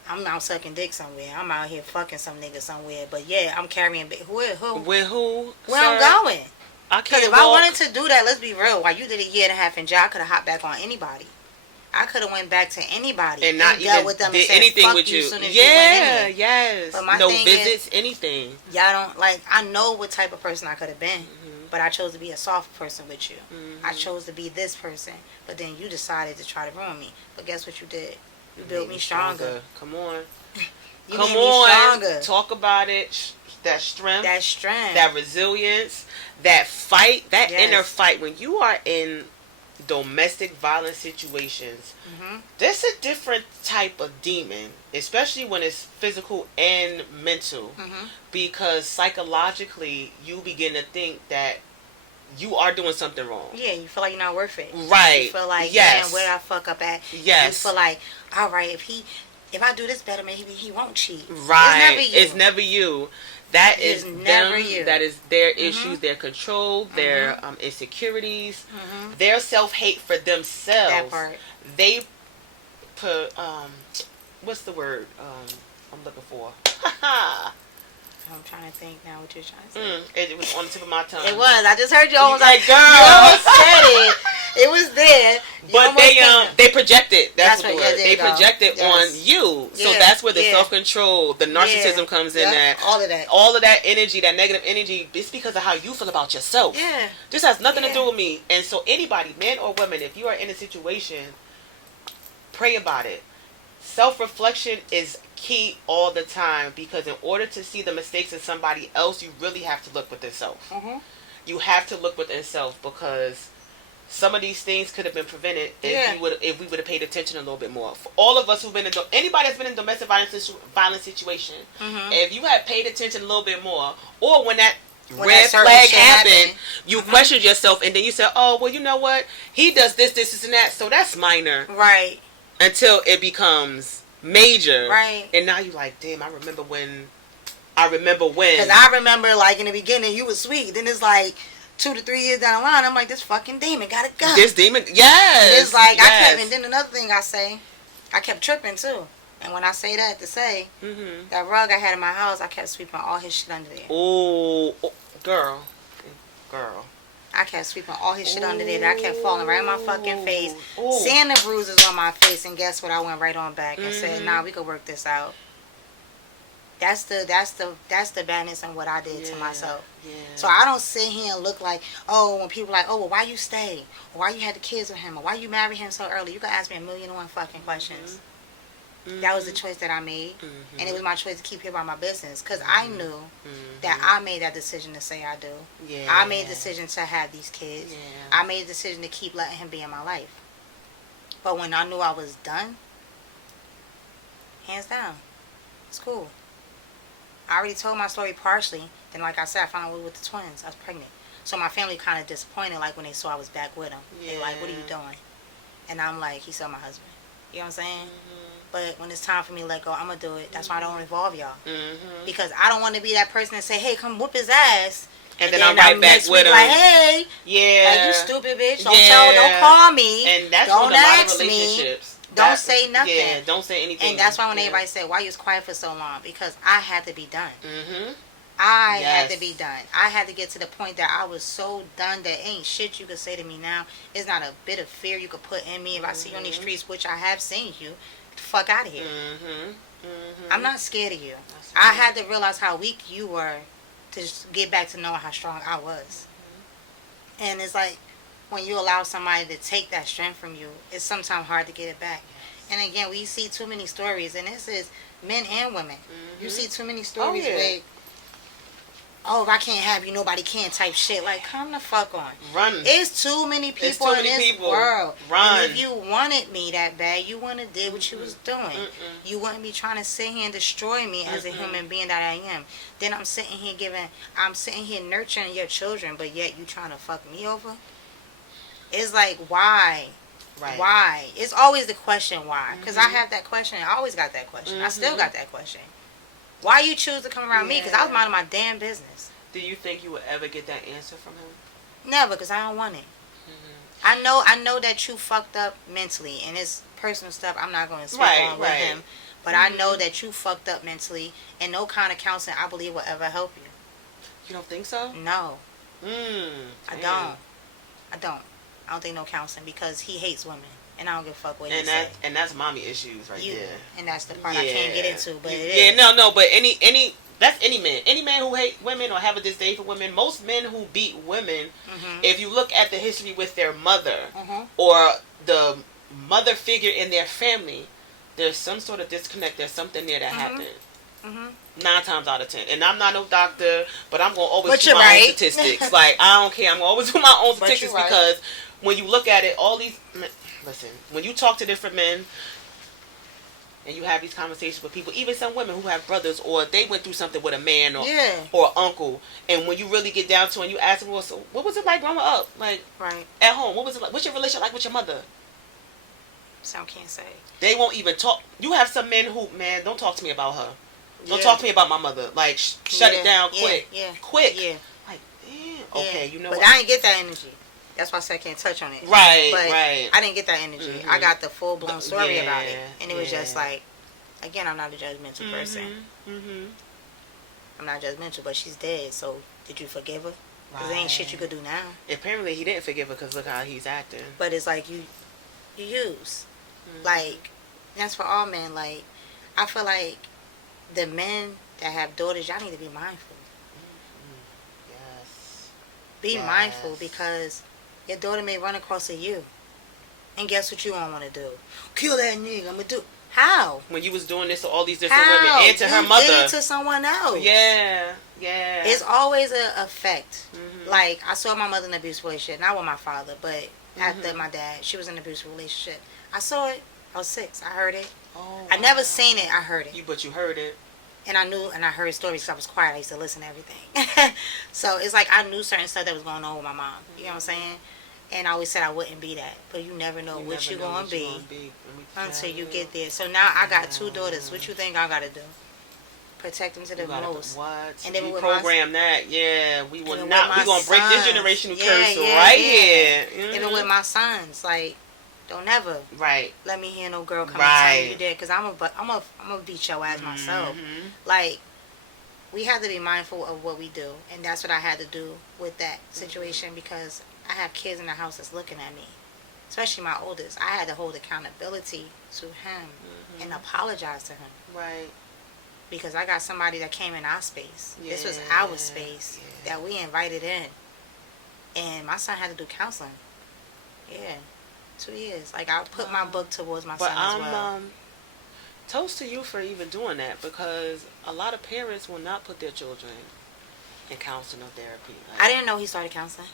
I'm out sucking dick somewhere. I'm out here fucking some nigga somewhere. But yeah, I'm carrying who? With who? Where I'm going. I Because can't if I walk. wanted to do that, let's be real. While you did a year and a half in jail, I could have hopped back on anybody. I could have went back to anybody and not dealt even with them and did said, anything fuck with you you. as soon as you went in Yeah, there. yes. But my No thing visits, anything. Y'all don't, like, I know what type of person I could have been. But I chose to be a soft person with you. I chose to be this person. But then you decided to try to ruin me. But guess what you did? You built me stronger. Come on. You Come made me on. stronger. Talk about it. That strength. That strength. That resilience. That fight. That Yes. inner fight. When you are in domestic violence situations, there's a different type of demon, especially when it's physical and mental, because psychologically you begin to think that you are doing something wrong. Yeah, you feel like you're not worth it. Right. You feel like, yes. damn, where did I fuck up at? Yes. You feel like, all right, if I do this better, maybe he won't cheat. Right. It's never you. That is never them. you. That is their issues, their control, their insecurities, their self-hate for themselves. That part. They put, what's the word I'm looking for? I'm trying to think now what you're trying to say. It was on the tip of my tongue. It was. I just heard you almost like, girl. You almost said it. It was there. But they projected. That's what the word. They projected on you. So that's where the self-control, the narcissism comes in. That all of that energy, that negative energy, it's because of how you feel about yourself. Yeah. This has nothing to do with me. And so anybody, man or woman, if you are in a situation, pray about it. Self-reflection is key all the time, because in order to see the mistakes in somebody else, you really have to look within self. You have to look within self, because some of these things could have been prevented if we would have paid attention a little bit more. For all of us who've been in anybody that's been in domestic violence situation, if you had paid attention a little bit more, or when that red flag happened, you questioned yourself, and then you said, oh, well, you know what, he does this and that, so that's minor, right, until it becomes major, right, and now you're like, damn, I remember when because I remember, like, in the beginning you was sweet, then it's like 2 to 3 years down the line, I'm like, this fucking demon gotta go. This demon, yes. And it's like, I kept, and then another thing I kept tripping too. And when I say that, to say, that rug I had in my house, I kept sweeping all his shit under there. Oh, girl. I kept sweeping all his shit under there. That I kept falling right in my fucking face, seeing the bruises on my face, and guess what? I went right on back and said, nah, we could work this out. That's the badness in what I did to myself. Yeah. So I don't sit here and look like, oh, when people are like, oh, well, why you stay? Or why you had the kids with him? Or why you married him so early? You can ask me 1,000,001 fucking questions. That was the choice that I made. And it was my choice to keep here by my business. Because I knew that I made that decision to say I do. Yeah. I made the decision to have these kids. Yeah. I made the decision to keep letting him be in my life. But when I knew I was done, hands down, it's cool. I already told my story partially. Then, like I said, I found out with the twins. I was pregnant. So my family kind of disappointed, like, when they saw I was back with him. Yeah. They're like, what are you doing? And I'm like, he's still my husband. You know what I'm saying? But when it's time for me to let go, I'm going to do it. That's why I don't involve y'all. Because I don't want to be that person that say, hey, come whoop his ass. And then I'm right back with him. Like, hey. Yeah. Like, you stupid bitch. Don't call me. And that's don't with a lot ask of relationships. Me. Don't say nothing. Yeah, don't say anything. And that's why when everybody said, why you was quiet for so long? Because I had to be done. I had to be done. I had to get to the point that I was so done that ain't shit you could say to me now. It's not a bit of fear you could put in me if I see you on these streets, which I have seen you. Get the fuck out of here. I'm not scared of you. I had to realize how weak you were to just get back to knowing how strong I was. And it's like, when you allow somebody to take that strength from you, it's sometimes hard to get it back. And again, we see too many stories, and this is men and women. You see too many stories where, oh, if I can't have you, nobody can type shit. Like, come the fuck on. Run. It's too many people in this world. Run. And if you wanted me that bad, you wouldn't have did what you was doing. You wouldn't be trying to sit here and destroy me as a human being that I am. Then I'm sitting here nurturing your children, but yet you trying to fuck me over? It's like, why? Right. Why? It's always the question, why? Because I have that question. I always got that question. I still got that question. Why you choose to come around me? Because I was minding my damn business. Do you think you would ever get that answer from him? Never, because I don't want it. I know that you fucked up mentally, and it's personal stuff I'm not going to speak on with him. But I know that you fucked up mentally, and no kind of counseling, I believe, will ever help you. You don't think so? No. I don't. I don't think no counseling, because he hates women, and I don't give a fuck what he says. And that's mommy issues right there. And that's the part I can't get into, but it is. But that's any man. Any man who hate women or have a disdain for women, most men who beat women, if you look at the history with their mother or the mother figure in their family, there's some sort of disconnect. There's something there that happened. 9 times out of 10. And I'm not no doctor, but I'm going to always do my own statistics. Like, I don't care. I'm going to always do my own statistics because when you look at it, all these... Listen, when you talk to different men, and you have these conversations with people, even some women who have brothers, or they went through something with a man or Yeah. or uncle, and when you really get down to it and you ask them, well, so what was it like growing up, like Right. at home? What was it like? What's your relationship like with your mother? Some can't say. They won't even talk. You have some men who, man, don't talk to me about her. Don't Yeah. talk to me about my mother. Like, shut Yeah, it down yeah, quick. yeah, Quick. Yeah. Like, damn. Okay, Yeah. you know but what? I didn't get that energy. That's why I said I can't touch on it. Right, But right. I didn't get that energy. Mhm. I got the full blown story about it, Yeah, and it was just yeah. like, again, I'm not a judgmental person. Mm-hmm. I'm not judgmental, but she's dead. So did you forgive her? Because there ain't shit you could do now. Apparently, he didn't forgive her because look how he's acting. But it's like you use. Mhm. Like, that's for all men. Like, I feel like the men that have daughters, y'all need to be mindful. Yes. Be Yes. mindful because your daughter may run across a you. And guess what you don't want to do? Kill that nigga. I'm going to do. How? When you was doing this to all these different How? women and to her You mother. did it to someone else. Yeah. Yeah. It's always an effect. Mhm. Like, I saw my mother in an abusive relationship. Not with my father, but after Mhm. my dad. She was in an abusive relationship. I saw it. I was 6. I heard it. Oh, I never wow. seen it. I heard it. But you heard it. And I knew, and I heard stories because I was quiet. I used to listen to everything. So it's like I knew certain stuff that was going on with my mom. You know what I'm saying? And I always said I wouldn't be that. But you never know what never you're know going what to you be gonna be. until you get there. So now I got 2 daughters. What you think I got to do? Protect them to the You gotta- most. What? And then You with program that. Yeah. We will even not. with We my gonna break this sons. generational Yeah, curse yeah, right yeah. here. Even Mhm. with my sons, like, don't never Right. let me hear no girl come and Right. tell you that, because I'm a beat your ass myself. Mhm. Like, we have to be mindful of what we do, and that's what I had to do with that situation because I have kids in the house that's looking at me, especially my oldest. I had to hold accountability to him and apologize to him Right. because I got somebody that came in our space. This was Yeah, our space that we invited in, and my son had to do counseling. Yeah, 2 years. Like, I put my book towards my But son as well. toast to you for even doing that because a lot of parents will not put their children in counseling or therapy. Like, I didn't know he started counseling.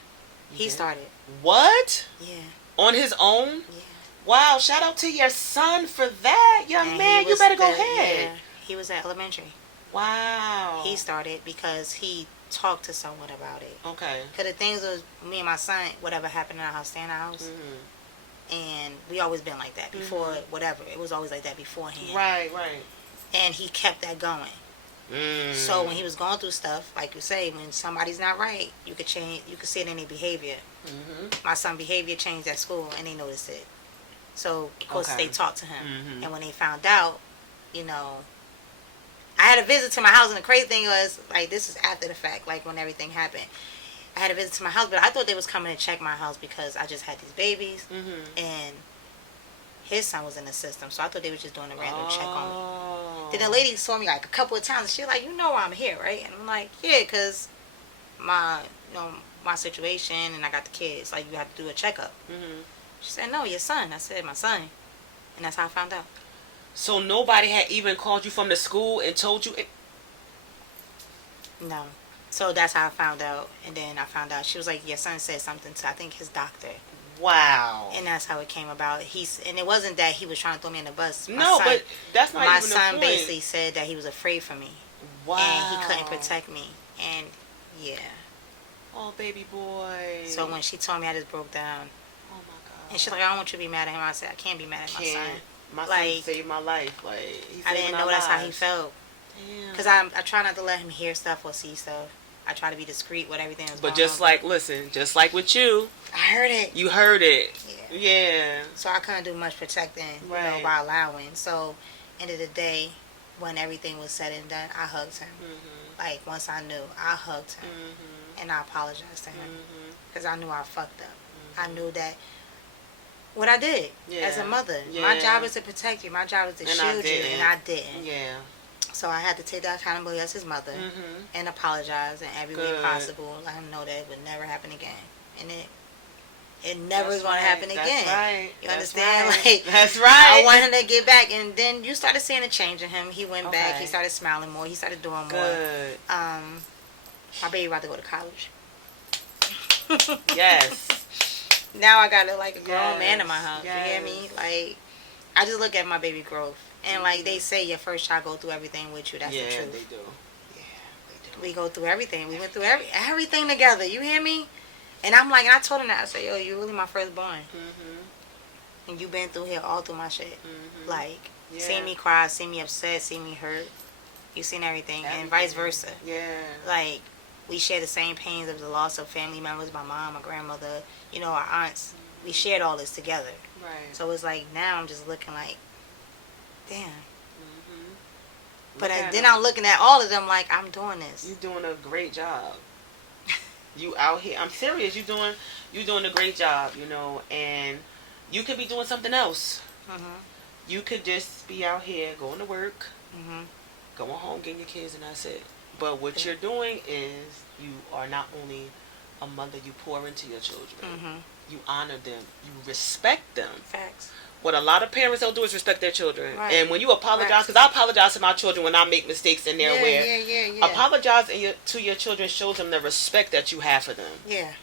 He did? started. What? Yeah, On his own? yeah. Wow! Shout out to your son for that, young And man. he You was better go the- ahead. Yeah, he was at elementary. Wow. He started because he talked to someone about it. Okay. Because the things was, me and my son, whatever happened in our house, stay in our house. Mhm. And we always been like that before, whatever. It was always like that beforehand. Right. Right. And he kept that going. Mm. So when he was going through stuff, like you say, when somebody's not right, you could change, you could see it in their behavior. Mhm. My son's behavior changed at school and they noticed it. So, of course, Okay. they talked to him. Mhm. And when they found out, you know, I had a visit to my house, and the crazy thing was, like, this is after the fact, like, when everything happened. I had a visit to my house, but I thought they was coming to check my house because I just had these babies, Mhm. and his son was in the system, so I thought they were just doing a random check on me. Oh. Then the lady saw me, like, a couple of times, and she was like, you know why I'm here, right? And I'm like, yeah, because my, my situation, and I got the kids, like, you have to do a checkup. Mhm. She said, no, your son. I said, my son. And that's how I found out. So nobody had even called you from the school and told you. No. So that's how I found out. And then I found out, she was like, your son said something to, I think, his doctor. Wow. And that's how it came about. And it wasn't that he was trying to throw me in the bus. No, but that's not my even the son point. basically said that he was afraid for me. Wow. And he couldn't protect me. And, yeah. Oh, baby boy. So when she told me, I just broke down. Oh, my God. And she's like, I don't want you to be mad at him. I said, I can't be mad at my son. My son Like, saved my life. Like, he I saved didn't our know that's how he lives. felt. Damn. Because I try not to let him hear stuff or see stuff. I try to be discreet with everything that's But going just on. like, listen, just like with you, I heard it. you heard it. Yeah. Yeah. So I couldn't do much protecting, Right. by allowing. So, end of the day, when everything was said and done, I hugged him. Mhm. Like, once I knew, I hugged him. Mhm. And I apologized to him. Mhm. Because I knew I fucked up. I knew that what I did as a Yeah. mother. My Yeah. job is to protect you. My job is to And I shield you. didn't. And I didn't. Yeah. So I had to take that accountability as his mother Mhm. and apologize in every way Good. possible. Let him know that it would never happen again. And it never That's is going right. to happen That's again. right. You That's understand? right. Like, That's right. I want him to get back. And then you started seeing a change in him. He went back. Okay. He started smiling more. He started doing more. Good. My baby about to go to college. Yes. Now I got to like a grown Yes. man in my house. Yes. You hear me? Like, I just look at my baby growth. And like they say, your first child go through everything with you. That's the truth. Yeah, they do. Yeah, they do. We go through everything. We went through everything together. You hear me? And I'm like, and I told him that. I said, yo, you really my firstborn. And you been through here all through my shit. Like, seen me cry, seen me upset, seen me hurt. You seen everything. And vice versa. Yeah. Like, we share the same pains of the loss of family members, my mom, my grandmother, you know, our aunts. We shared all this together. Right. So it's like, now I'm just looking like, damn. But then them. I'm looking at all of them like, I'm doing this. You're doing a great job. You out here. I'm serious. You're doing a great job, you know, and you could be doing something else. You could just be out here going to work, going home, getting your kids, and that's it. But what you're doing is you are not only a mother, you pour into your children. You honor them. You respect them. Facts. What a lot of parents don't do is respect their children. Right. And when you apologize, because I apologize to my children when I make mistakes and they're aware. Yeah. Apologizing to your children shows them the respect that you have for them. Yeah.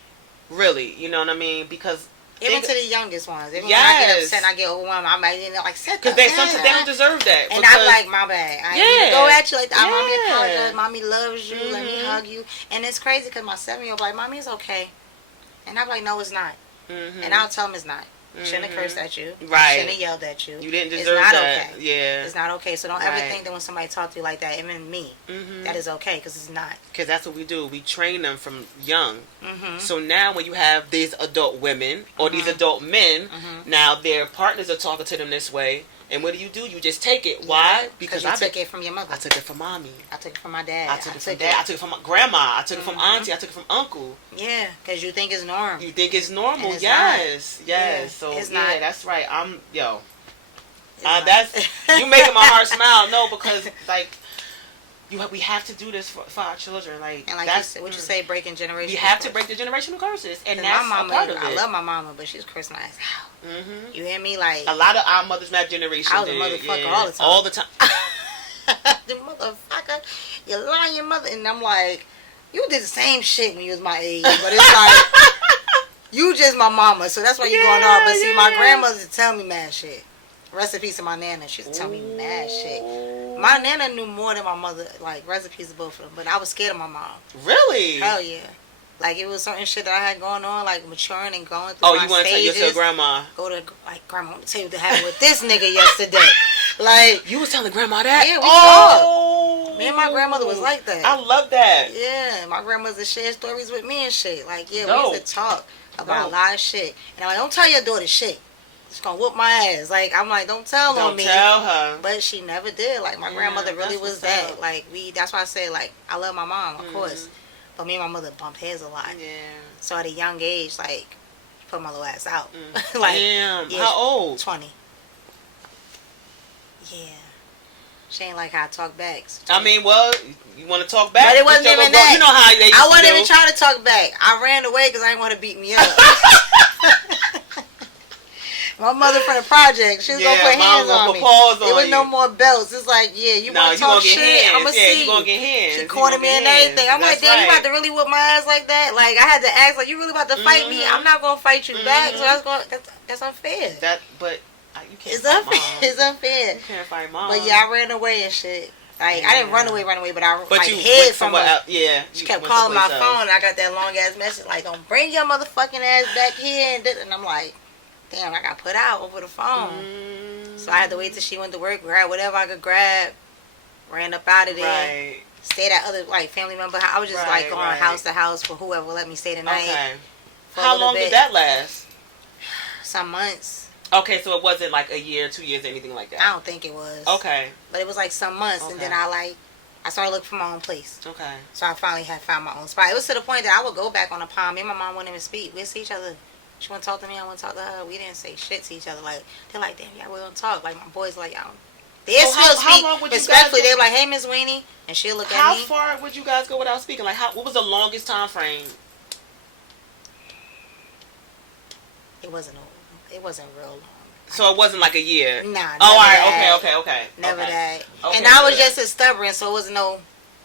Really, you know what I mean? Because even to the youngest ones. Even when I get upset and I get overwhelmed, I might like set because sometimes they don't deserve that. And I'm like, my bad. I ain't even go at you like that. Yeah. Mommy apologize. Mommy loves you. Let me hug you. And it's crazy because my 7-year-old like, Mommy, it's okay. And I'm like, no, it's not. And I'll tell him it's not. Shouldn't have cursed at you. Right. Shouldn't have yelled at you. You didn't deserve it's not that. Okay. Yeah. It's not okay. So don't ever think that when somebody talks to you like that, even me, that is okay, because it's not. Because that's what we do. We train them from young. So now when you have these adult women or these adult men, now their partners are talking to them this way. And what do? You just take it. Why? Because I took it from your mother. I took it from mommy. I took it from my dad. I took it from dad. I took it from my grandma. I took it from auntie. I took it from uncle. Yeah, because you think it's normal. You think it's normal. It's yes. not. Yes. Yeah, So it's yeah, not. that's right. It's that's you making my heart smile. No, because like we have to do this for our children. Like that's what you say, breaking generational. We have to break the generational curses, and that's my mama, a part of it. I love my mama, but she's cursing my ass out. You hear me? Like a lot of our mothers from that generation. I was a motherfucker all the time. All the time. The motherfucker, you lying mother, and I'm like, you did the same shit when you was my age, but it's like you just my mama, so that's why you going on. But see, my grandmother tell me mad shit. Recipes to my nana, she used to tell me mad shit. My nana knew more than my mother, like recipes of both of them, but I was scared of my mom. Really? Hell yeah. Like, it was certain shit that I had going on, like maturing and going through my stages. Oh, you want to tell your grandma? Go to, like, grandma, let me tell you what happened with this nigga yesterday. Like, you was telling grandma that? Yeah, we talked. Me and my grandmother was like that. I love that. Yeah, my grandmother shared stories with me and shit. Like, yeah, we used to talk about a lot of shit. And I'm like, don't tell your daughter shit. She's gonna whoop my ass. Like, I'm like, don't tell on me. Don't tell her. But she never did. Like, my grandmother really was that. Up. Like, that's why I say, like, I love my mom, of course. But me and my mother bumped heads a lot. Yeah. So at a young age, like, put my little ass out. Like, damn. Yeah, how old? 20. Yeah. She ain't like how I talk back. So I mean, well, you want to talk back? But it wasn't even that. You know how they used I wasn't to even trying to talk back. I ran away because I didn't want to beat me up. My mother from the project, she was gonna put hands on me. There was no more belts. It's like, yeah, you want to talk shit, I'ma see you. Gonna get hands. She cornered me and everything. I'm like, damn, you about to really whoop my ass like that? Like, I had to ask, like, you really about to fight me? I'm not gonna fight you back. So that's unfair. But you can't. It's unfair. It's unfair. You can't fight mom. But yeah, I ran away and shit. Like, I didn't run away, but I like, hid from her. Yeah. She kept calling my phone, and I got that long ass message like, "Don't bring your motherfucking ass back here." And I'm like, damn, I got put out over the phone. So I had to wait till she went to work, grab whatever I could grab, ran up out of there, stayed at other like family member. I was just like going house to house for whoever would let me stay the night. Okay. How long did that last? Some months. Okay, so it wasn't like a year, 2 years, anything like that. I don't think it was. Okay. But it was like some months, and then I started looking for my own place. Okay. So I finally had found my own spot. It was to the point that I would go back on the pond. Me and my mom wouldn't even speak. We'd see each other. She wouldn't talk to me. I wouldn't talk to her. We didn't say shit to each other. Like, they're like, damn, yeah, we don't talk. Like, my boys like, y'all. They still speak respectfully. They're like, hey, Miss Weenie. And she'll look at me. How far would you guys go without speaking? Like, what was the longest time frame? It wasn't real long. So it wasn't like a year? Nah. Oh, all right. Okay. Never that. Okay, and I was just as stubborn, so it was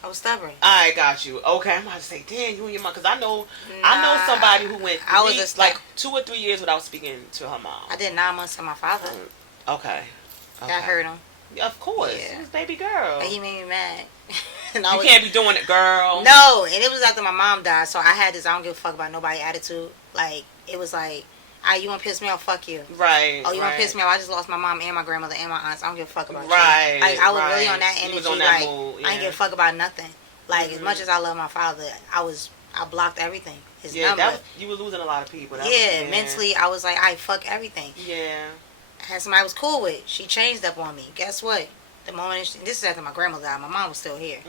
I was stubborn. I got you. Okay, I'm about to say, damn, you and your mom, because I know somebody who went like 2 or 3 years without speaking to her mom. I did 9 months to my father. Okay. That hurt him. Of course. Yeah. It was baby girl. But he made me mad. And You can't be doing it, girl. No, and it was after my mom died, so I had this I don't give a fuck about nobody attitude. Like, it was like, you want to piss me off? Fuck you. Right. Oh, you want to piss me off? I just lost my mom and my grandmother and my aunts. I don't give a fuck about you. Right. Like, I was really on that You energy. was on that like, mood, yeah. I didn't give a fuck about nothing. Like, as much as I love my father, I blocked everything. His number. You were losing a lot of people. Mentally, I was like, fuck everything. Yeah. I had somebody I was cool with. She changed up on me. Guess what? The moment this is after my grandma died. My mom was still here.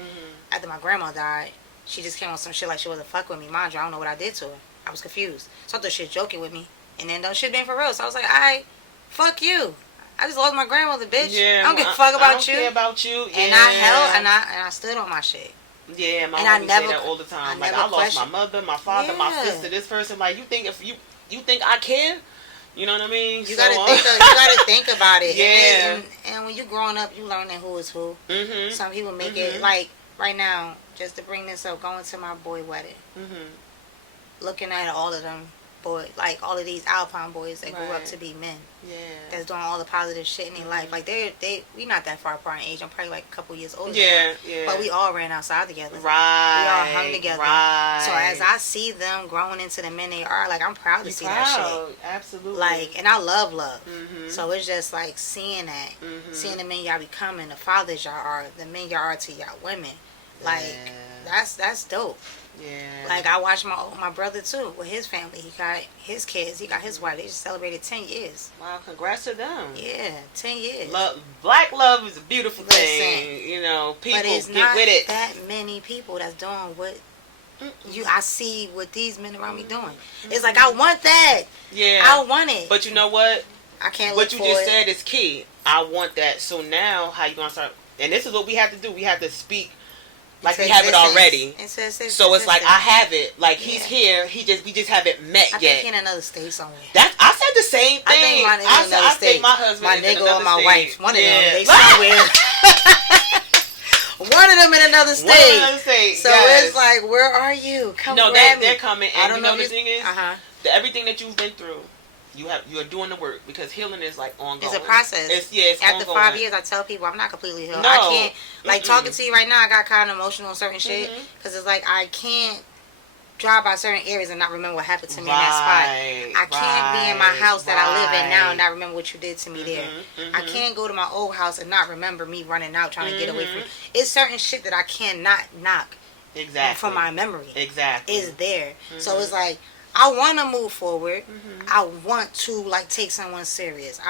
After my grandma died, she just came on some shit like she wasn't fuck with me. Mind you, I don't know what I did to her. I was confused. So I thought she was joking with me. And then those shit been for real. So I was like, fuck you. I just lost my grandmother, bitch. Yeah, I don't give a fuck about I don't care about you. Yeah. And I held and I stood on my shit. Yeah, my mom say that all the time. I lost my mother, my father, my sister, this person. Like, you think if you think I care? You know what I mean? You gotta think about it. Yeah. And when you growing up, you learning who is who. Mm-hmm. Some people make it like right now. Just to bring this up, going to my boy wedding, looking at all of them boys, like all of these Alpine boys that grew up to be men. Yeah. That's doing all the positive shit in their life. Like we not that far apart in age. I'm probably like a couple years older. Yeah, than them. yeah. But we all ran outside together. Right. We all hung together. Right. So as I see them growing into the men they are, like I'm proud to see that shit. Absolutely. Like, and I love. Mm-hmm. So it's just like seeing that, seeing the men y'all becoming, the fathers y'all are, the men y'all are to y'all women. Like that's dope. Yeah. Like I watched my brother too with his family. He got his kids. He got his wife. They just celebrated 10 years. Wow, congrats to them. Yeah, 10 years. Black love is a beautiful thing. You know, people but it's get not with it. that many people that's doing what I see what these men around me doing. It's like I want that. Yeah. I want it. But you know what? I can't. What look you for just it. said is key. I want that. So now, how you gonna start? And this is what we have to do. We have to speak. Like we have it already. So it's like I have it. Like he's here. We just haven't met yet. I think he in another state somewhere. I said the same thing. I think my nigga in another state. think my husband, my is nigga in another or my state. wife, one of them, they somewhere. One of them in another state. One in another state. So yes. It's like, where are you? Come no, grab me. they're coming. And I don't know the thing is, everything that you've been through. You are doing the work because healing is like ongoing. It's a process. It's after ongoing. 5 years, I tell people I'm not completely healed. No. I can't like talking to you right now. I got kind of emotional on certain shit because it's like I can't drive by certain areas and not remember what happened to me in that spot. I can't be in my house that I live in now and not remember what you did to me there. I can't go to my old house and not remember me running out trying to get away from you. It's certain shit that I cannot knock from my memory. Exactly. It's there. So it's like I want to move forward. I want to like take someone serious.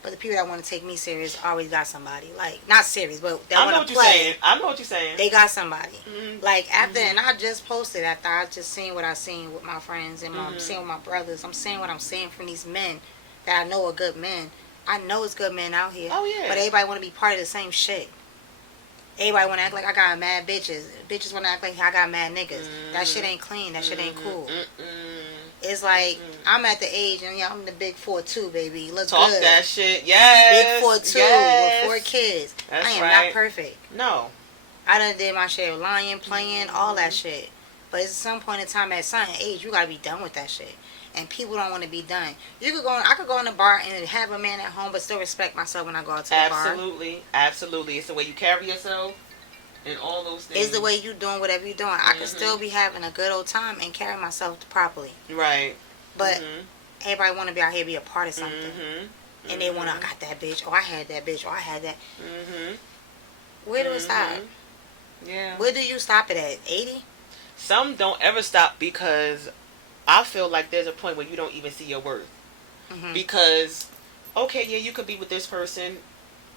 But the people that want to take me serious always got somebody. Like not serious, but that want to play. I know what you're saying. They got somebody. Like after, and I just posted after I just seen what I seen with my friends and seeing with my brothers. I'm seeing what I'm seeing from these men that I know are good men. I know it's good men out here. Oh yeah. But everybody want to be part of the same shit. Everybody want to act like I got mad bitches. Bitches want to act like I got mad niggas. That shit ain't clean. That shit ain't cool. It's like, I'm at the age, and I'm the big 4'2", baby. Look Talk good. that shit. Yes. Big 4'2", with 4 kids. That's I am right. not perfect. No. I done did my share of lying, playing, all that shit. But at some point in time, at a certain age, you gotta be done with that shit. And people don't want to be done. I could go in the bar and have a man at home, but still respect myself when I go out to the bar. Absolutely. It's the way you carry yourself and all those things. It's the way you doing whatever you're doing. I can still be having a good old time and carry myself properly. Right. But everybody want to be out here, be a part of something. And they want to, I got that bitch, or I had that bitch, or I had that. Where do it stop? Yeah. Where do you stop it at? 80? Some don't ever stop because I feel like there's a point where you don't even see your worth. Because, okay, yeah, you could be with this person.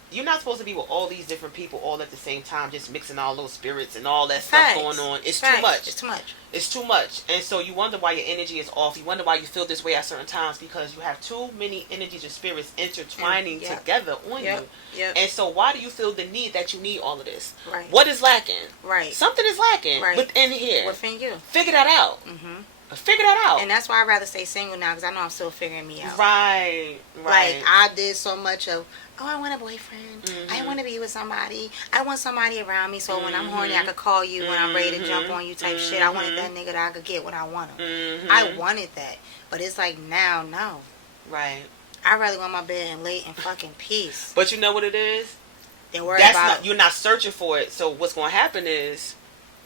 You're not supposed to be with all these different people all at the same time, just mixing all those spirits and all that stuff going on. It's too much. It's too much. It's too much. And so you wonder why your energy is off. You wonder why you feel this way at certain times because you have too many energies and spirits intertwining together on you. And so why do you feel the need that you need all of this? Right. What is lacking? Right. Something is lacking within here. Within you. Figure that out. Figure that out. And that's why I'd rather stay single now because I know I'm still figuring me out. Right. Like, I did so much of, I want a boyfriend. I want to be with somebody. I want somebody around me so when I'm horny, I could call you when I'm ready to jump on you type shit. I wanted that nigga that I could get when I want him. I wanted that. But it's like now, no. Right. I'd rather go in my bed and lay in fucking peace But you know what it is? than worry That's about. not, you're not searching for it. So what's going to happen is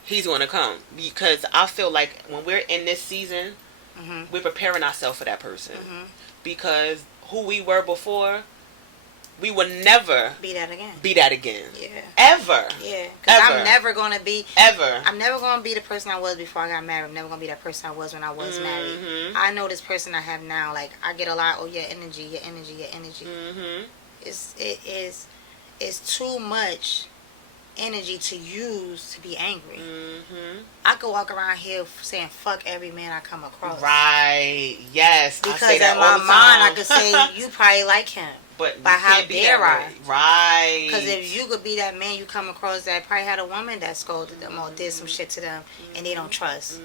he's going to come, because I feel like when we're in this season, we're preparing ourselves for that person, because who we were before, we will never Be that again. be that again. Yeah. Ever. Yeah. Because Ever. I'm never gonna be. Ever. I'm never gonna be the person I was before I got married. I'm never gonna be that person I was when I was married. I know this person I have now. Like, I get a lot. Oh, your energy, your energy, your energy. It's too much energy to use to be angry. I could walk around here saying fuck every man I come across. Right. Yes. Because I say that in my all the mind, time. I could say you probably like him. But how can't be dare that I? way. Right. Because if you could be that man you come across that probably had a woman that scolded them or did some shit to them and they don't trust.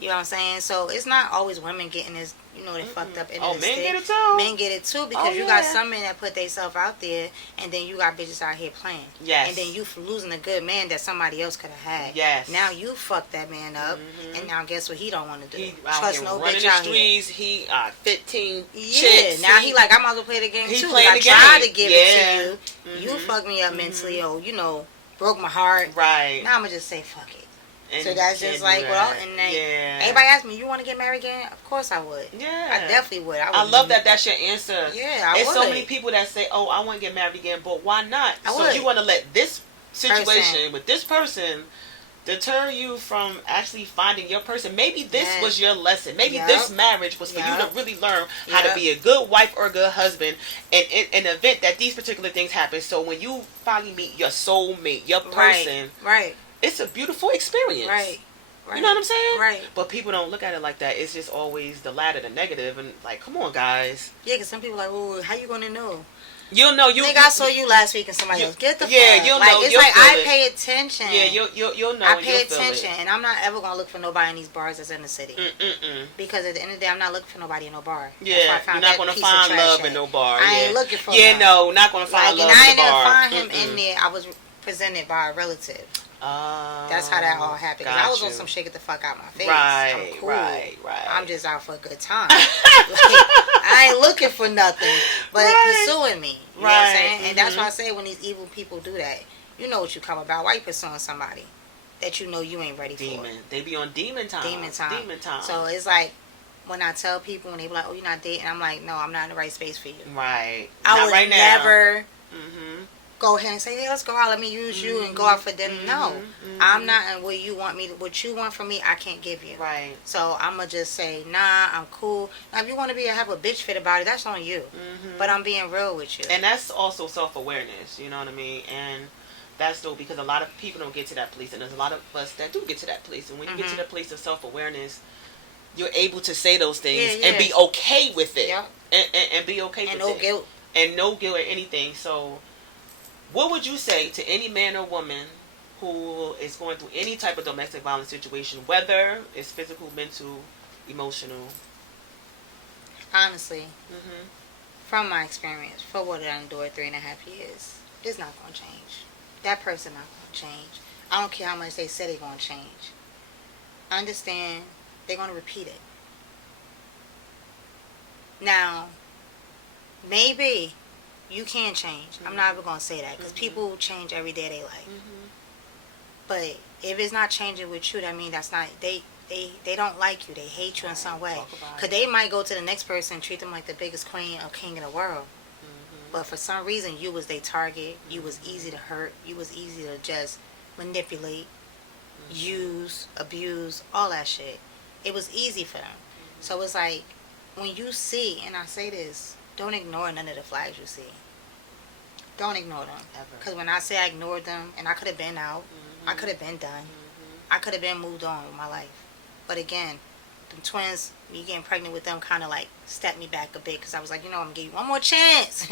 You know what I'm saying? So it's not always women getting this, they fucked up in Oh, this men stick. get it too. Men get it too, because Oh, you got yeah. some men that put themselves out there, and then you got bitches out here playing. Yes. And then you losing a good man that somebody else could have had. Yes. Now you fucked that man up, and now guess what he don't want to do? He out Trust here no running bitch the out here. streets. He 15 Yeah, chicks. now he like, I might as well play the game he too. playing I the tried game. to give Yeah. it to you. You fucked me up mentally, or broke my heart. Right. Now I'm gonna just say fuck it. And So that's you just can't like, do well, that. and then Yeah. everybody asked me, you want to get married again? Of course I would. Yeah. I definitely would. I love that that's your answer. Yeah, I There's would. so many people that say, oh, I want to get married again, but why not? I So would. you want to let this situation with this person deter you from actually finding your person. Maybe this Yes. was your lesson. Maybe Yep. this marriage was for you to Yep. really learn how to Yep. be a good wife or a good husband, and in the event that these particular things happen. So when you finally meet your soulmate, your person, Right. it's a beautiful experience. Right. You know what I'm saying? Right. But people don't look at it like that. It's just always the latter, the negative, and like, come on, guys. Yeah, because some people like, oh, how you going to know? You'll know. Nigga, I saw you last week and somebody else. Get the yeah, fuck. you'll like, know. It's You'll like, feel I it. pay attention. Yeah, you'll know. I pay You'll feel attention, it. and I'm not ever going to look for nobody in these bars that's in the city. Mm-mm-mm. Because at the end of the day, I'm not looking for nobody in no bar. That's where Yeah, I found you're not that gonna piece of find trash love at. in no bar. I yeah. ain't looking for Yeah, none. no, not gonna find Like, love and I in ain't the never bar. find him in there. I was presented by a relative. Oh, That's how that all happened. 'Cause I was on got some you. shit, get the fuck out my face. Right, I'm cool. right. I'm just out for a good time. Like, I ain't looking for nothing but Right. pursuing me. You know what I'm saying? And that's why I say when these evil people do that, you know what you come about. Why you pursuing somebody that you know you ain't ready for? Demon. They be on demon time. Demon time. Demon time. So it's like when I tell people and they be like, "Oh, you're not dating," I'm like, "No, I'm not in the right space for you." right. I Not would right now. never Mm-hmm. go ahead and say, "Hey, let's go out. Let me use you and go out for dinner." No, I'm not. And what you want me, what you want from me, I can't give you. Right. So I'm gonna just say, nah, I'm cool. Now, if you want to have a bitch fit about it, that's on you. But I'm being real with you. And that's also self-awareness. You know what I mean? And that's dope, because a lot of people don't get to that place, and there's a lot of us that do get to that place. And when you get to that place of self-awareness, you're able to say those things Yeah, and yeah. be okay with it. Yeah. And be okay And with no it. guilt. And no guilt or anything. So what would you say to any man or woman who is going through any type of domestic violence situation, whether it's physical, mental, emotional? Honestly, Mm-hmm. from my experience, for what I endured 3.5 years, it's not gonna change. That person not gonna change. I don't care how much they say they're gonna change. Understand, they're gonna repeat it. Now, maybe you can change. I'm not ever gonna say that because people change every day of their life. But if it's not changing with you, that means that's not they don't like you. They hate you in some way. Talk about Because it. they might go to the next person and treat them like the biggest queen or king in the world. But for some reason, you was their target. You was easy to hurt. You was easy to just manipulate, use, abuse, all that shit. It was easy for them. So it's like, when you see, and I say this, don't ignore none of the flags you see. Don't ignore them. Ever. Because when I say I ignored them, and I could have been out, I could have been done. I could have been moved on with my life. But again, the twins, me getting pregnant with them kind of like stepped me back a bit, because I was like, I'm going to give you one more chance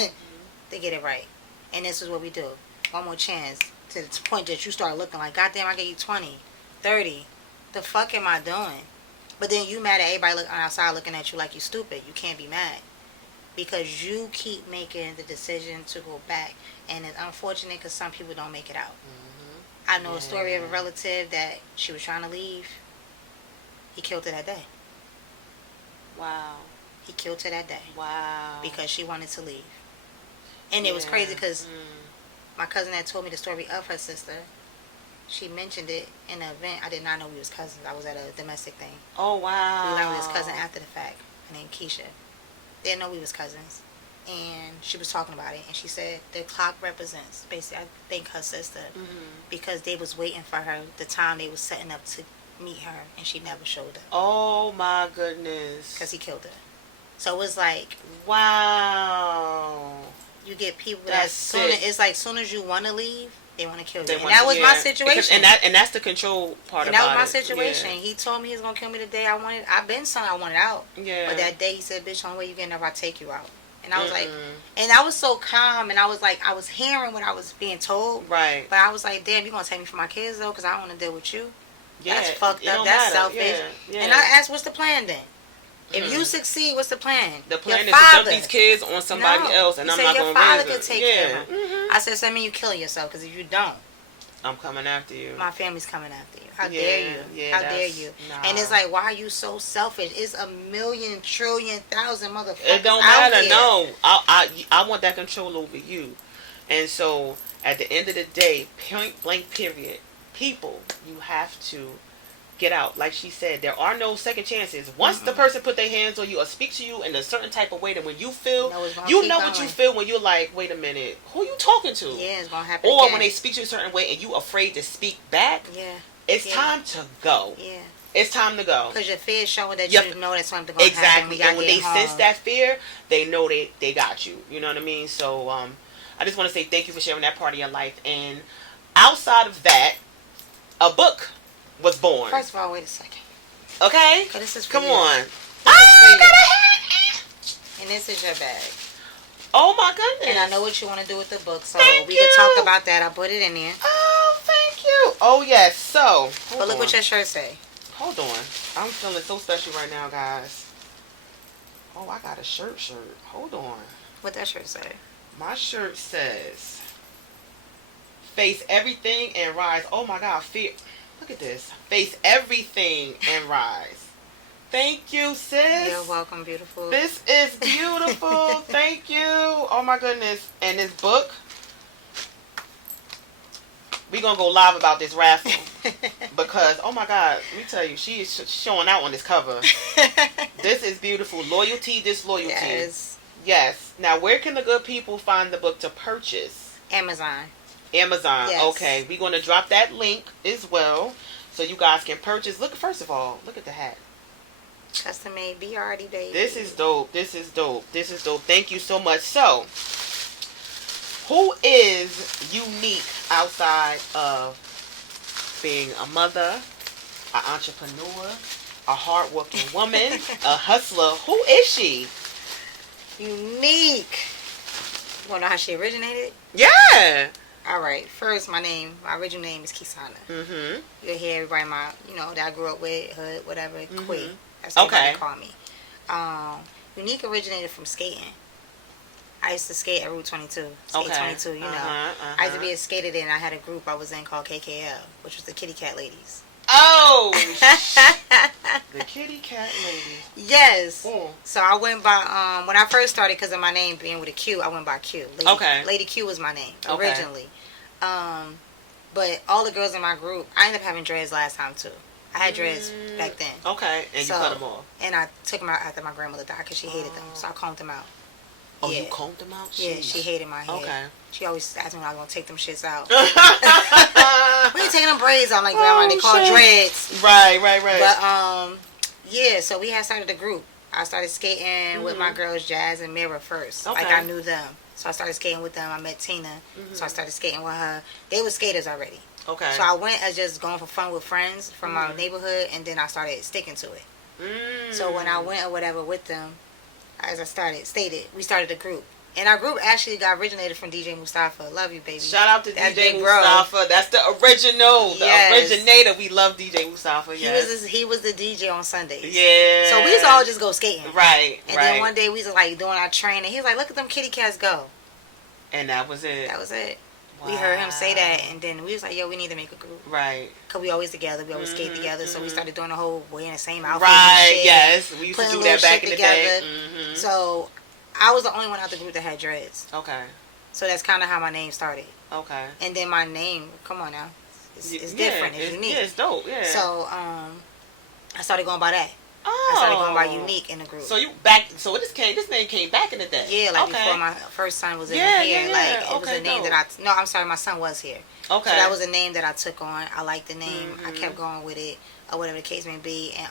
to get it right. And this is what we do. One more chance, to the point that you start looking like, goddamn, I gave you 20, 30. The fuck am I doing? But then you mad at everybody outside looking at you like you stupid. You can't be mad. Because you keep making the decision to go back. And it's unfortunate because some people don't make it out. I know a story of a relative that she was trying to leave. He killed her that day. Wow. He killed her that day. Wow. Because she wanted to leave. And it was crazy because my cousin that told me the story of her sister, she mentioned it in an event. I did not know we was cousins. I was at a domestic thing. Oh, wow. We learned we was cousins after the fact. Her name Keisha. Didn't know we was cousins. And she was talking about it. And she said the clock represents, basically, I think her sister. Because they was waiting for her the time they was setting up to meet her. And she never showed up. Oh, my goodness. Because he killed her. So it was like, wow. You get people That's it's like soon as you want to leave, they want to kill you. And that was my situation. And that's the control part and about it. That was my situation. Yeah. He told me he was going to kill me the day I wanted. I wanted out. Yeah. But that day he said, bitch, the only way you getting up, I'll take you out. And I was like, and I was so calm, and I was like, I was hearing what I was being told. Right. But I was like, damn, you going to take me for my kids, though, because I don't want to deal with you. Yeah. That's fucked up. That's selfish. Yeah. Yeah. And I asked, what's the plan then? If you succeed, what's the plan? The plan your is father, to dump these kids on somebody else, and I'm not going to raise them. Your father could take care of them. I said, so that means you killing yourself, because if you don't, I'm coming after you. My family's coming after you. How dare you? Yeah, How dare you? Nah. And it's like, why are you so selfish? It's a million, trillion, thousand motherfuckers It don't out matter. here. No, I want that control over you. And so, at the end of the day, point blank period, people, you have to get out. Like she said, there are no second chances. Once the person put their hands on you or speak to you in a certain type of way, that when you feel, you know what you feel when you're like, wait a minute, who you talking to? Yeah, it's gonna happen. Or again. when they speak to you a certain way and you afraid to speak back. Yeah. It's time to go. Yeah. It's time to go. Because your fear is showing that you know that something going to happen. Exactly. And when they sense that fear, they know they got you. You know what I mean? So I just want to say thank you for sharing that part of your life. And outside of that, a book was born. First of all, wait a second. Okay? This is for Come you. on. And this is your bag. Oh my goodness. And I know what you want to do with the book, so Thank we you. can talk about that. I put it in there. Oh, thank you. Oh, yes. So, but look what your shirt say. Hold on. I'm feeling so special right now, guys. Oh, I got a shirt. Hold on. What that shirt say? My shirt says, face everything and rise. Oh my God. Look at this. Face everything and rise. Thank you, sis. You're welcome, beautiful. This is beautiful. Thank you. Oh my goodness. And this book, we gonna go live about this raffle because oh my God, let me tell you, she is showing out on this cover. This is beautiful. Loyalty, disloyalty. Yes. Now, where can the good people find the book to purchase? Amazon. Yes. Okay, we're gonna drop that link as well, so you guys can purchase. Look, first of all, look at the hat. Custom made BRD, baby. This is dope. Thank you so much. So, who is unique outside of being a mother, an entrepreneur, a hardworking woman, a hustler? Who is she? Unique. You want to know how she originated? Yeah. All right. First, my original name is Kisana. Mm-hmm. You'll hear everybody that I grew up with, hood, whatever, Quay. That's what they call me. Unique originated from skating. I used to skate at Route 22. Skate 22, you know. I used to be a skater then. I had a group I was in called KKL, which was the Kitty Cat Ladies. Oh! The Kitty Cat Ladies. Yes. So I went by, when I first started, because of my name being with a Q, I went by Q. Lady Q was my name originally. But all the girls in my group, I ended up having dreads last time too. I had dreads back then. Okay, and you cut them off. And I took them out after my grandmother died because she hated them. So I combed them out. Oh, you combed them out? Yeah, she hated my hair. Okay. She always asked me when I was going to take them shits out. We ain't taking them braids out like grandma. They call dreads. Right. But, yeah, so we had started a group. I started skating with my girls, Jazz and Mira first. Okay. Like, I knew them. So I started skating with them. I met Tina. So I started skating with her. They were skaters already. Okay. So I went as just going for fun with friends from our neighborhood, and then I started sticking to it. So when I went or whatever with them, as I stated, we started a group. And our group actually got originated from DJ Mustafa. Love you, baby. Shout out to DJ Mustafa. That's the original, the originator. We love DJ Mustafa. Yes. He was the DJ on Sundays. Yeah. So we used to all just go skating. Right. And then one day we was like doing our training. He was like, "Look at them kitty cats go." And that was it. That was it. We heard him say that, and then we was like, yo, we need to make a group. Right. Because we always together. We always skate together. So we started doing the whole wearing the same outfit. Right, and shit, yes. We used to do that back in the day. So I was the only one out the group that had dreads. Okay. So that's kind of how my name started. Okay. And then my name, come on now, it's different. It's unique. Yeah, it's dope. Yeah. So I started going by that. Oh. I started going by Unique in the group. So this name came back in the day. Yeah, like before my first son was in here. Yeah. Like it was a name that I'm sorry, my son was here. Okay. So that was a name that I took on. I liked the name. I kept going with it, or whatever the case may be, and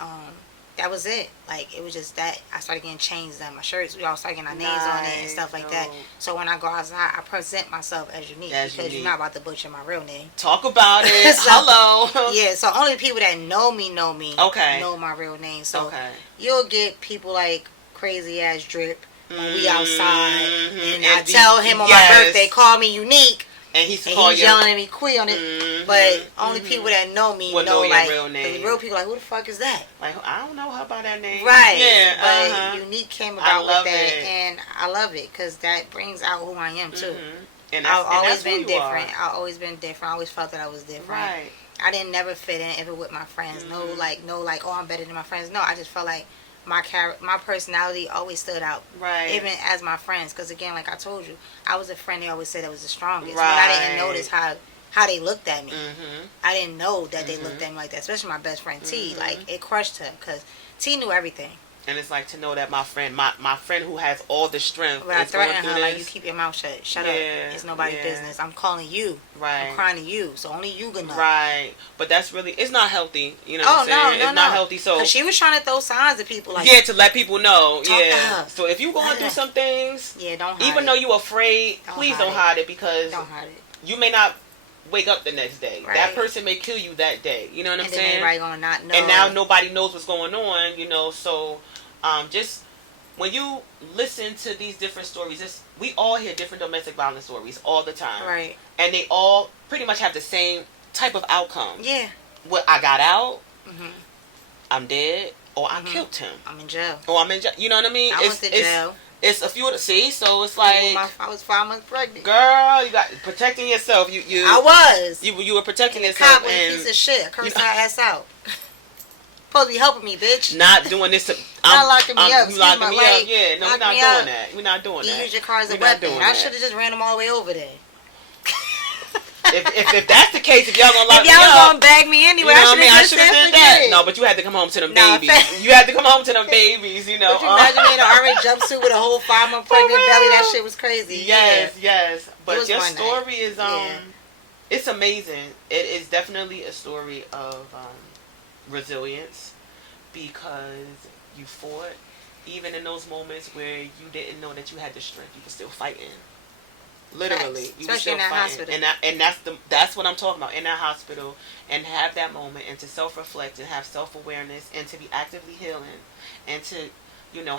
that was it. Like it was just that I started getting chains on my shirts. We all started getting our names on it and stuff like that. So when I go outside, I present myself as Unique because you're not about to butcher my real name. Talk about it. So, hello. Yeah. So only the people that know me. Okay. Know my real name. So you'll get people like crazy ass Drip when we outside, and I tell him on my birthday, call me Unique. And he's yelling at me quick on it, but only people that know me know like real name. The real people like, who the fuck is that? Like, I don't know her by that name. Right. Yeah. But Unique came about with that, and I love it because that brings out who I am too. And I've always been different. I always felt that I was different. Right. I didn't never fit in ever with my friends. No, oh, I'm better than my friends. No, I just felt like my personality always stood out, right? Even as my friends, because again, like I told you, I was a friend they always said that was the strongest, right? But I didn't notice how they looked at me. I didn't know that they looked at me like that, especially my best friend T. Like it crushed her because T knew everything. And it's like to know that my friend who has all the strength. But I threatened her like, you keep your mouth shut. Shut up. It's nobody's business. I'm calling you. Right. I'm crying to you. So only you can know. Right. But that's really, it's not healthy. You know what I'm saying? It's not healthy. So she was trying to throw signs at people like. Yeah, to let people know. Talk to her. So if you going through some things. Yeah, don't hide even though you afraid, please don't hide it because. Don't hide it. You may not wake up the next day. Right. That person may kill you that day. You know what I'm saying? And then everybody gonna not know. And now nobody knows what's going on. You know, so. Just when you listen to these different stories, we all hear different domestic violence stories all the time. Right. And they all pretty much have the same type of outcome. Yeah. What I got out, I'm dead, or I killed him. I'm in jail. Or I'm in jail. You know what I mean? I went to jail. It's a few of the, so it's like I was 5 months pregnant. Girl, you got protecting yourself. I was. You were protecting and yourself. Cop was a piece of shit. I cursed her ass out. Supposed to be helping me, bitch. Not doing this. Not locking me up. You locking me up. Yeah, no, we're not doing that. We're not doing that. You use your car as a weapon. I should have just ran them all the way over there. If that's the case, if y'all gonna lock me up, if y'all gonna bag me anyway, you know what I mean? I should have did that. Did. No, but you had to come home to them babies. You had to come home to them babies. You know. Could you imagine me in an orange jumpsuit with a whole 5-month pregnant belly? That shit was crazy. Yes. But your story is it's amazing. It is definitely a story of resilience because you fought even in those moments where you didn't know that you had the strength. You were still fighting. Literally, you especially in that hospital, and that's what I'm talking about in that hospital, and have that moment, and to self-reflect, and have self-awareness, and to be actively healing, and to,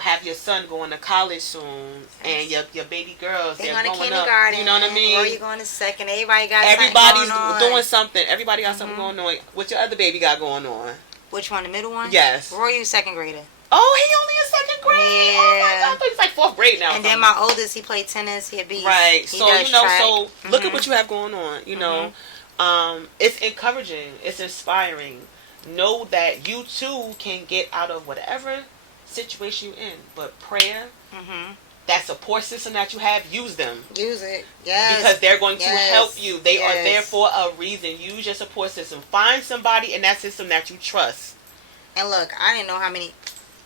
have your son going to college soon, and your baby girls they're going to kindergarten, up. You know what I mean? Or you going to second? Everybody's doing something. Everybody got something going on. What your other baby got going on? Which one? The middle one? Yes. Rory, second grader. Oh, he only in second grade. Yeah. Oh my God, I thought he's like 4th grade now. And then my oldest, he played tennis. He a beast. Right. He so track. look at what you have going on. You know, it's encouraging. It's inspiring. Know that you too can get out of whatever situation you're in. But prayer, that support system that you have, use them. Use it. Yes. Because they're going to help you. They are there for a reason. Use your support system. Find somebody in that system that you trust. And look, I didn't know how many.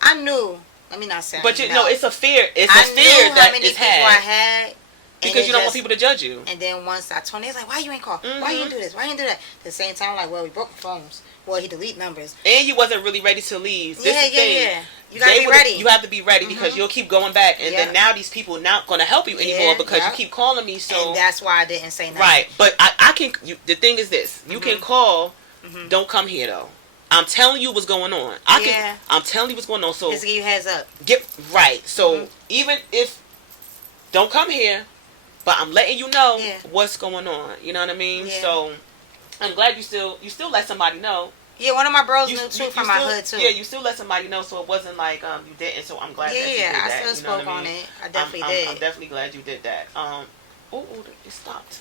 I knew. Let me not say. But it's a fear. It's a fear that is had. I had. Because you don't want people to judge you. And then once I told him, they was like, "Why you ain't call? Why you didn't do this? Why you didn't do that?" At the same time, like, well, we broke the phones. Well, he delete numbers. And you wasn't really ready to leave. This is the thing. Yeah. You gotta be ready. You have to be ready because you'll keep going back, and then now these people not gonna help you anymore because you keep calling me. So and that's why I didn't say nothing. Right, but I can. The thing is this: you can call. Don't come here though. I'm telling you what's going on. I'm telling you what's going on. So just to give you a heads up. Get right. So even if don't come here, but I'm letting you know what's going on. You know what I mean? Yeah. So I'm glad you still let somebody know. Yeah, one of my bros knew too from my hood too. Yeah, you still let somebody know, so it wasn't like you didn't. So I'm glad that you did that. Yeah, I still spoke on it. I definitely did. I'm definitely glad you did that. Oh, it stopped.